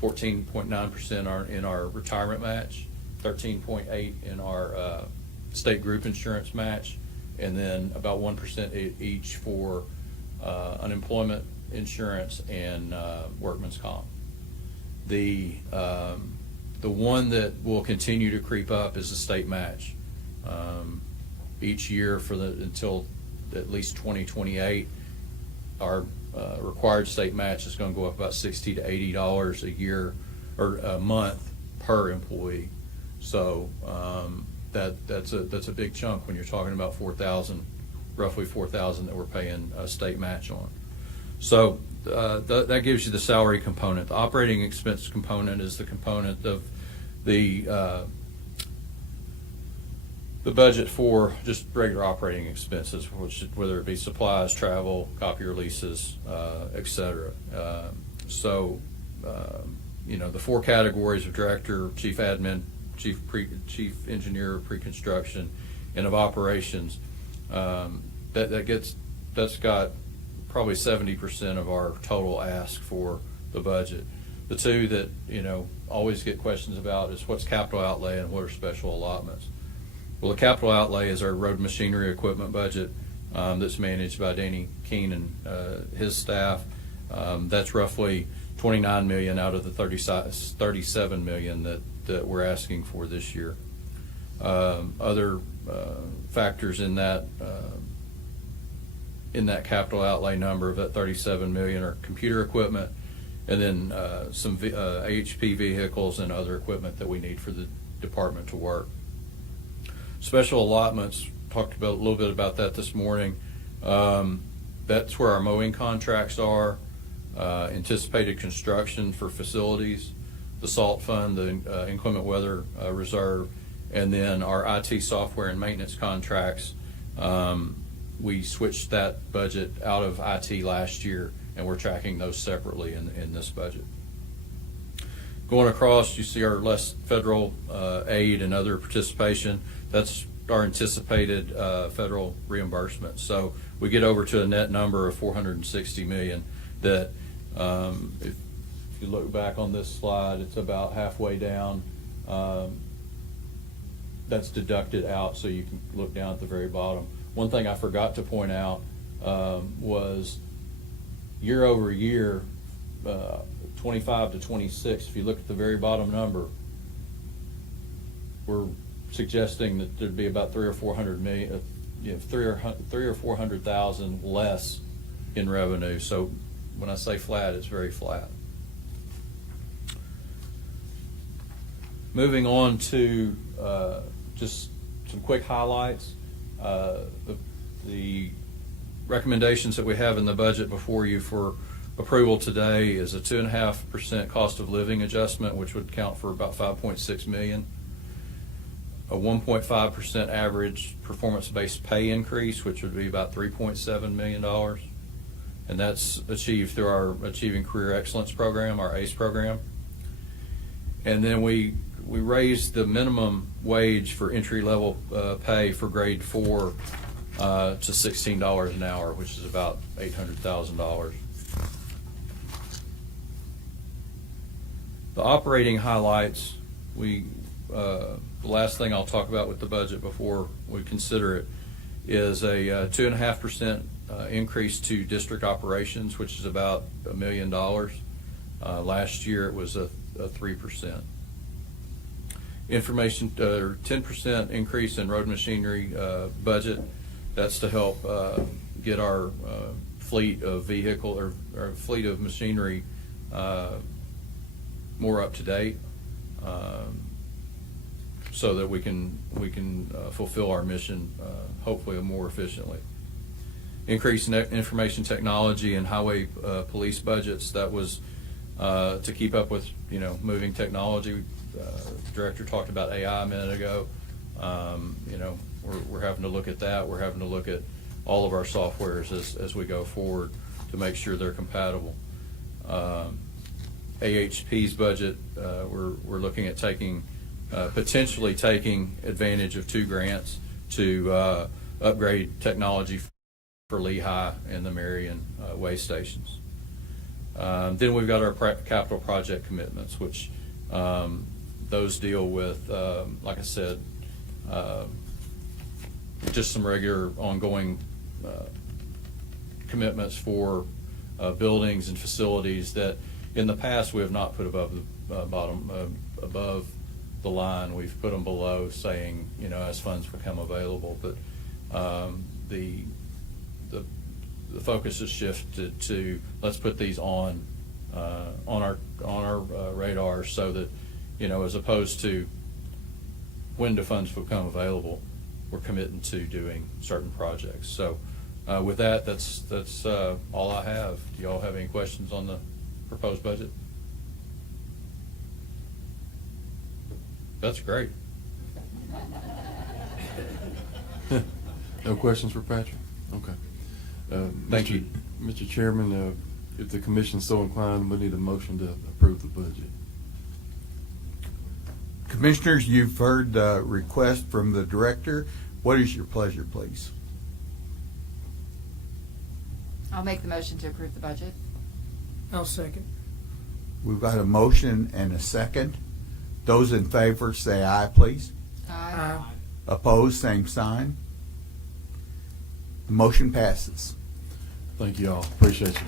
14.9% in our retirement match, 13.8% in our state group insurance match, and then about 1% each for unemployment insurance and workman's comp. The one that will continue to creep up is the state match. Each year until at least 2028, our required state match is going to go up about $60 to $80 a year or a month per employee. So that's a big chunk when you're talking about roughly 4,000 that we're paying a state match on. So that gives you the salary component. The operating expense component is the component of the budget for just regular operating expenses, whether it be supplies, travel, copier leases, etc. The four categories of director, chief admin, chief engineer of pre-construction, and of operations, that's got probably 70% of our total ask for the budget. The two that always get questions about is what's capital outlay and what are special allotments. Well, the capital outlay is our road machinery equipment budget, that's managed by Danny Keene and his staff. That's roughly $29 million out of the $37 million that we're asking for this year. Other factors in that capital outlay number of that $37 million are computer equipment, and then some AHP vehicles and other equipment that we need for the department to work. Special allotments, talked about a little bit about that this morning. That's where our mowing contracts are, anticipated construction for facilities, the SALT fund, the inclement weather reserve, and then our IT software and maintenance contracts. We switched that budget out of IT last year, and we're tracking those separately in this budget. Going across, you see our less federal aid and other participation. That's our anticipated federal reimbursement. So we get over to a net number of $460 million that, if you look back on this slide, it's about halfway down. That's deducted out, so you can look down at the very bottom. One thing I forgot to point out was year over year, 25 to 26, if you look at the very bottom number, we're suggesting that there'd be about 300 or 400 million, three or 400,000 less in revenue. So when I say flat, it's very flat. Moving on to just some quick highlights. The recommendations that we have in the budget before you for approval today is a 2.5% cost of living adjustment, which would count for about $5.6 million. A 1.5% average performance-based pay increase, which would be about $3.7 million. And that's achieved through our Achieving Career Excellence program, our ACE program. And then we raised the minimum wage for entry-level pay for grade 4 to $16 an hour, which is about $800,000. The operating highlights, the last thing I'll talk about with the budget before we consider it is a 2.5% increase to district operations, which is about $1 million. Last year it was a 3%. Information, 10% increase in road machinery budget. That's to help get our fleet of vehicle or our fleet of machinery more up to date, so that we can fulfill our mission hopefully more efficiently. Increase in information technology and highway police budgets. That was to keep up with moving technology. The director talked about AI a minute ago. We're having to look at that. We're having to look at all of our softwares as we go forward to make sure they're compatible. AHP's budget, we're looking at potentially taking advantage of 2 grants to upgrade technology for Lehigh and the Marion way stations. Then we've got our capital project commitments, which those deal with, like I said, just some regular ongoing commitments for buildings and facilities that in the past we have not put above the above the line. We've put them below, saying as funds become available. But the focus has shifted to let's put these on our radar, so that as opposed to when do funds become available, we're committing to doing certain projects. So with that, that's all I have. Do y'all have any questions on the proposed budget? That's great. No questions for Patrick? Okay. Thank you. Mr. Chairman, if the commission's so inclined, we need a motion to approve the budget. Commissioners, you've heard the request from the director. What is your pleasure, please? I'll make the motion to approve the budget. I'll second. We've got a motion and a second. Those in favor say aye, please. Aye. Opposed, same sign. Motion passes. Thank you all. Appreciate you.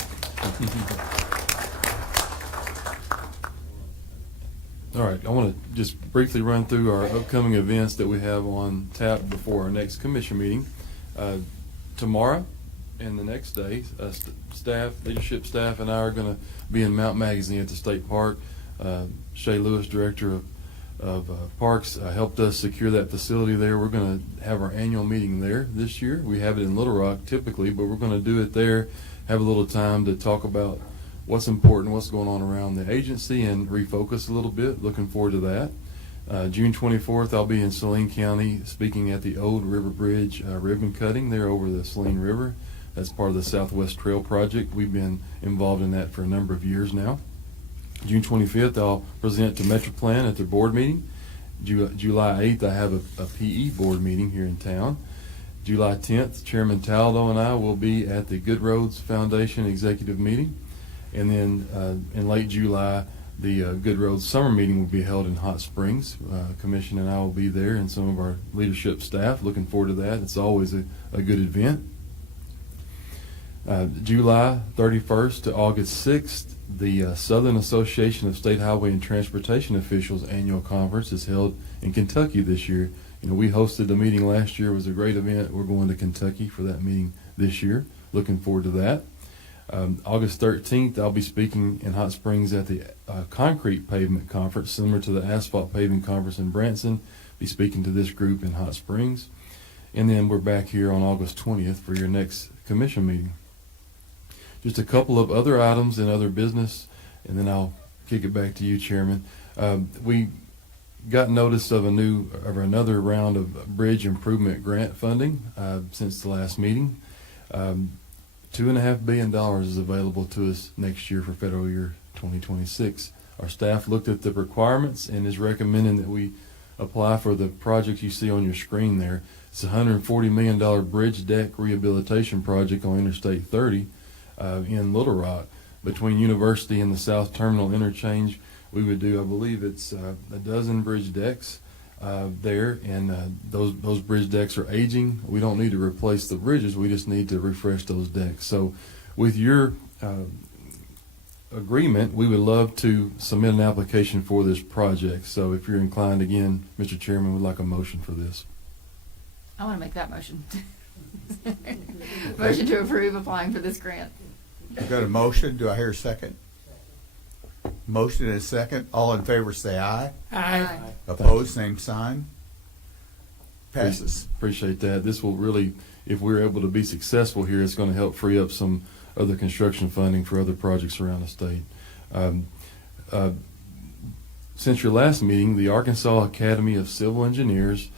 All right, I want to just briefly run through our upcoming events that we have on tap before our next commission meeting. Tomorrow and the next day, leadership staff and I are going to be in Mount Magazine at the State Park. Shay Lewis, Director of Parks, helped us secure that facility there. We're going to have our annual meeting there this year. We have it in Little Rock typically, but we're going to do it there, have a little time to talk about what's important, what's going on around the agency, and refocus a little bit. Looking forward to that. June 24th, I'll be in Saline County speaking at the Old River Bridge ribbon cutting there over the Saline River. That's part of the Southwest Trail Project. We've been involved in that for a number of years now. June 25th, I'll present to Metroplan at their board meeting. July 8th, I have a PE board meeting here in town. July 10th, Chairman Taldo and I will be at the Good Roads Foundation executive meeting. And then in late July, the Good Roads summer meeting will be held in Hot Springs. Commission and I will be there, and some of our leadership staff. Looking forward to that. It's always a good event. July 31st to August 6th, the Southern Association of State Highway and Transportation Officials annual conference is held in Kentucky this year. You know, we hosted the meeting last year. It was a great event. We're going to Kentucky for that meeting this year. Looking forward to that. August 13th, I'll be speaking in Hot Springs at the Concrete Pavement Conference, similar to the Asphalt Paving Conference in Branson. Be speaking to this group in Hot Springs. And then we're back here on August 20th for your next commission meeting. Just a couple of other items in other business, and then I'll kick it back to you, Chairman. We got notice of another round of bridge improvement grant funding since the last meeting. $2.5 billion is available to us next year for federal year 2026. Our staff looked at the requirements and is recommending that we apply for the project you see on your screen there. It's a $140 million bridge deck rehabilitation project on Interstate 30 in Little Rock between University and the South Terminal Interchange. We would do, I believe it's a dozen bridge decks there, and those bridge decks are aging. We don't need to replace the bridges, we just need to refresh those decks. So with your agreement, we would love to submit an application for this project. So if you're inclined, again, Mr. Chairman, we'd like a motion for this. I want to make that motion. Motion to approve applying for this grant. I've got a motion. Do I hear a second? Motion and a second. All in favor say aye. Aye. Opposed, same sign. Passes. Appreciate that. This will really, if we're able to be successful here, it's going to help free up some other construction funding for other projects around the state. Since your last meeting, the Arkansas Academy of Civil Engineers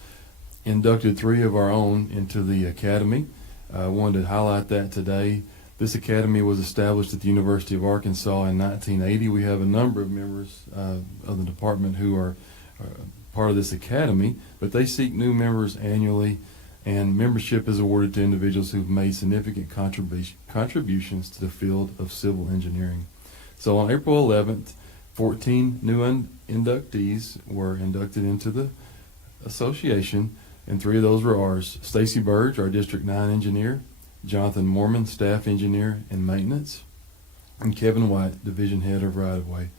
inducted 3 of our own into the academy. I wanted to highlight that today. This academy was established at the University of Arkansas in 1980. We have a number of members of the department who are part of this academy, but they seek new members annually, and membership is awarded to individuals who've made significant contributions to the field of civil engineering. So on April 11th, 14 new inductees were inducted into the association, and 3 of those were ours. Stacy Burge, our District 9 engineer, Jonathan Mormon, staff engineer and maintenance, and Kevin White, division head of right-of-way.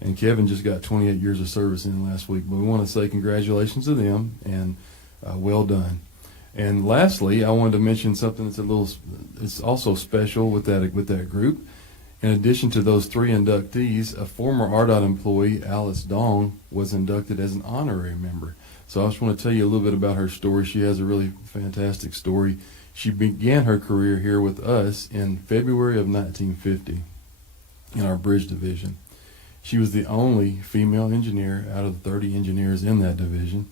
And Kevin just got 28 years of service in last week, but we want to say congratulations to them and well done. And lastly, I wanted to mention something that's it's also special with that group. In addition to those 3 inductees, a former RDOT employee, Alice Dong, was inducted as an honorary member. So I just want to tell you a little bit about her story. She has a really fantastic story. She began her career here with us in February of 1950 in our bridge division. She was the only female engineer out of the 30 engineers in that division.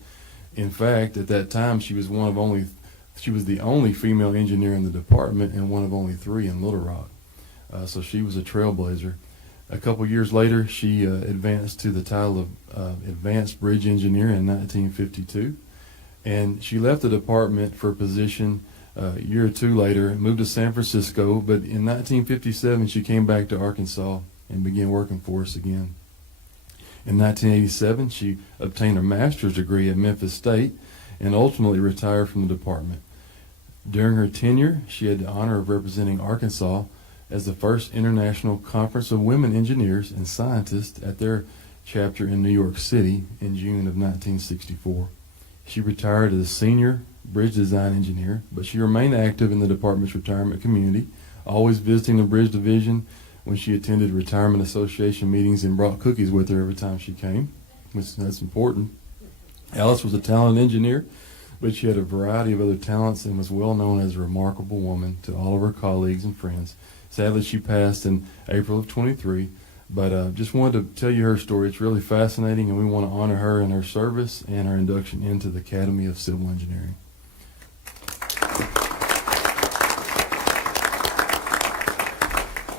In fact, at that time, she was the only female engineer in the department and one of only 3 in Little Rock. So she was a trailblazer. A couple years later, she advanced to the title of Advanced Bridge Engineer in 1952. And she left the department for a position a year or 2 later, moved to San Francisco, but in 1957 she came back to Arkansas and began working for us again. In 1987, she obtained a master's degree at Memphis State and ultimately retired from the department. During her tenure, she had the honor of representing Arkansas as the first International Conference of Women Engineers and Scientists at their chapter in New York City in June of 1964. She retired as a senior bridge design engineer, but she remained active in the department's retirement community, always visiting the bridge division when she attended retirement association meetings and brought cookies with her every time she came, which that's important. Alice was a talented engineer, but she had a variety of other talents and was well known as a remarkable woman to all of her colleagues and friends. Sadly, she passed in April of 23, but just wanted to tell you her story. It's really fascinating, and we want to honor her and her service and her induction into the Academy of Civil Engineering.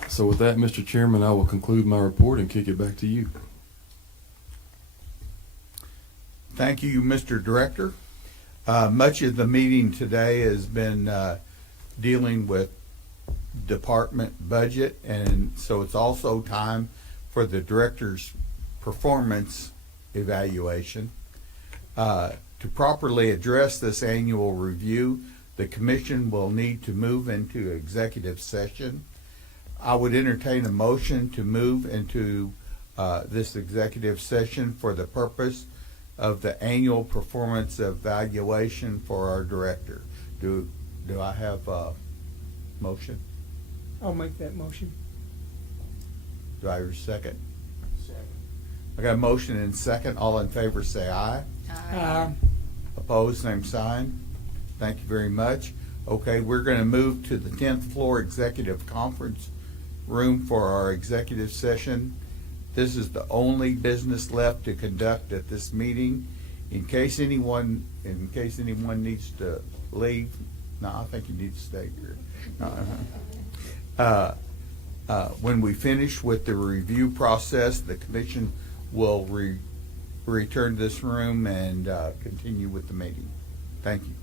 So with that, Mr. Chairman, I will conclude my report and kick it back to you. Thank you, Mr. Director. Much of the meeting today has been dealing with department budget, and so it's also time for the director's performance evaluation. To properly address this annual review, the commission will need to move into executive session. I would entertain a motion to move into this executive session for the purpose of the annual performance evaluation for our director. Do I have a motion? I'll make that motion. Do I hear a second? Second. I got a motion and second. All in favor say aye. Opposed, same sign. Thank you very much. Okay, we're going to move to the 10th floor executive conference room for our executive session. This is the only business left to conduct at this meeting. In case anyone needs to leave, no, I think you need to stay here. When we finish with the review process, the commission will return to this room and continue with the meeting. Thank you.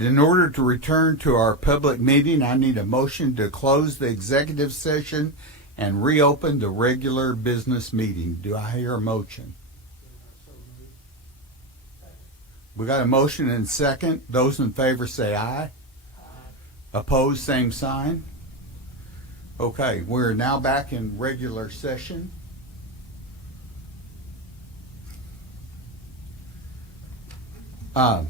In order to return to our public meeting, I need a motion to close the executive session and reopen the regular business meeting. Do I hear a motion? We got a motion and second. Those in favor say aye. Opposed, same sign. Okay, we're now back in regular session. The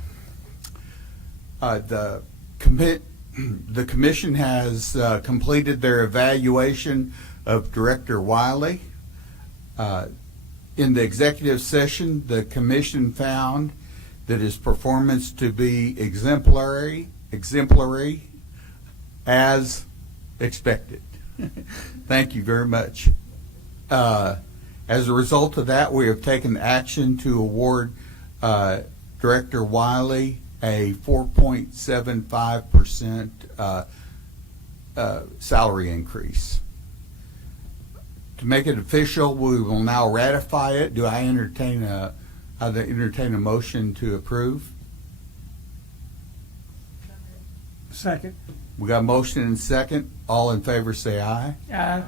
commission has completed their evaluation of Director Wiley. In the executive session, the commission found that his performance to be exemplary as expected. Thank you very much. As a result of that, we have taken action to award Director Wiley a 4.75% salary increase. To make it official, we will now ratify it. Do I entertain a motion to approve? Second. We got a motion and second. All in favor say aye. Aye.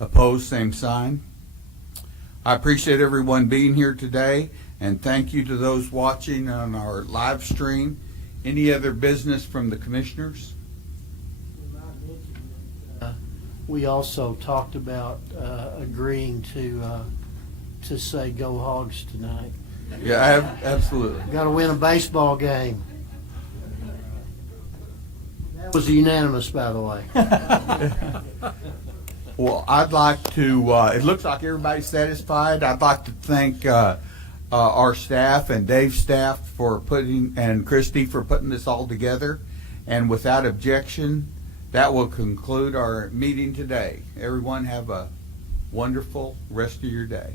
Opposed, same sign. I appreciate everyone being here today, and thank you to those watching on our live stream. Any other business from the commissioners? We also talked about agreeing to say "Go Hogs" tonight. Yeah, absolutely. Got to win a baseball game. That was unanimous, by the way. Well, I'd like to, it looks like everybody's satisfied. I'd like to thank our staff and Dave's staff and Christy for putting this all together. And without objection, that will conclude our meeting today. Everyone have a wonderful rest of your day.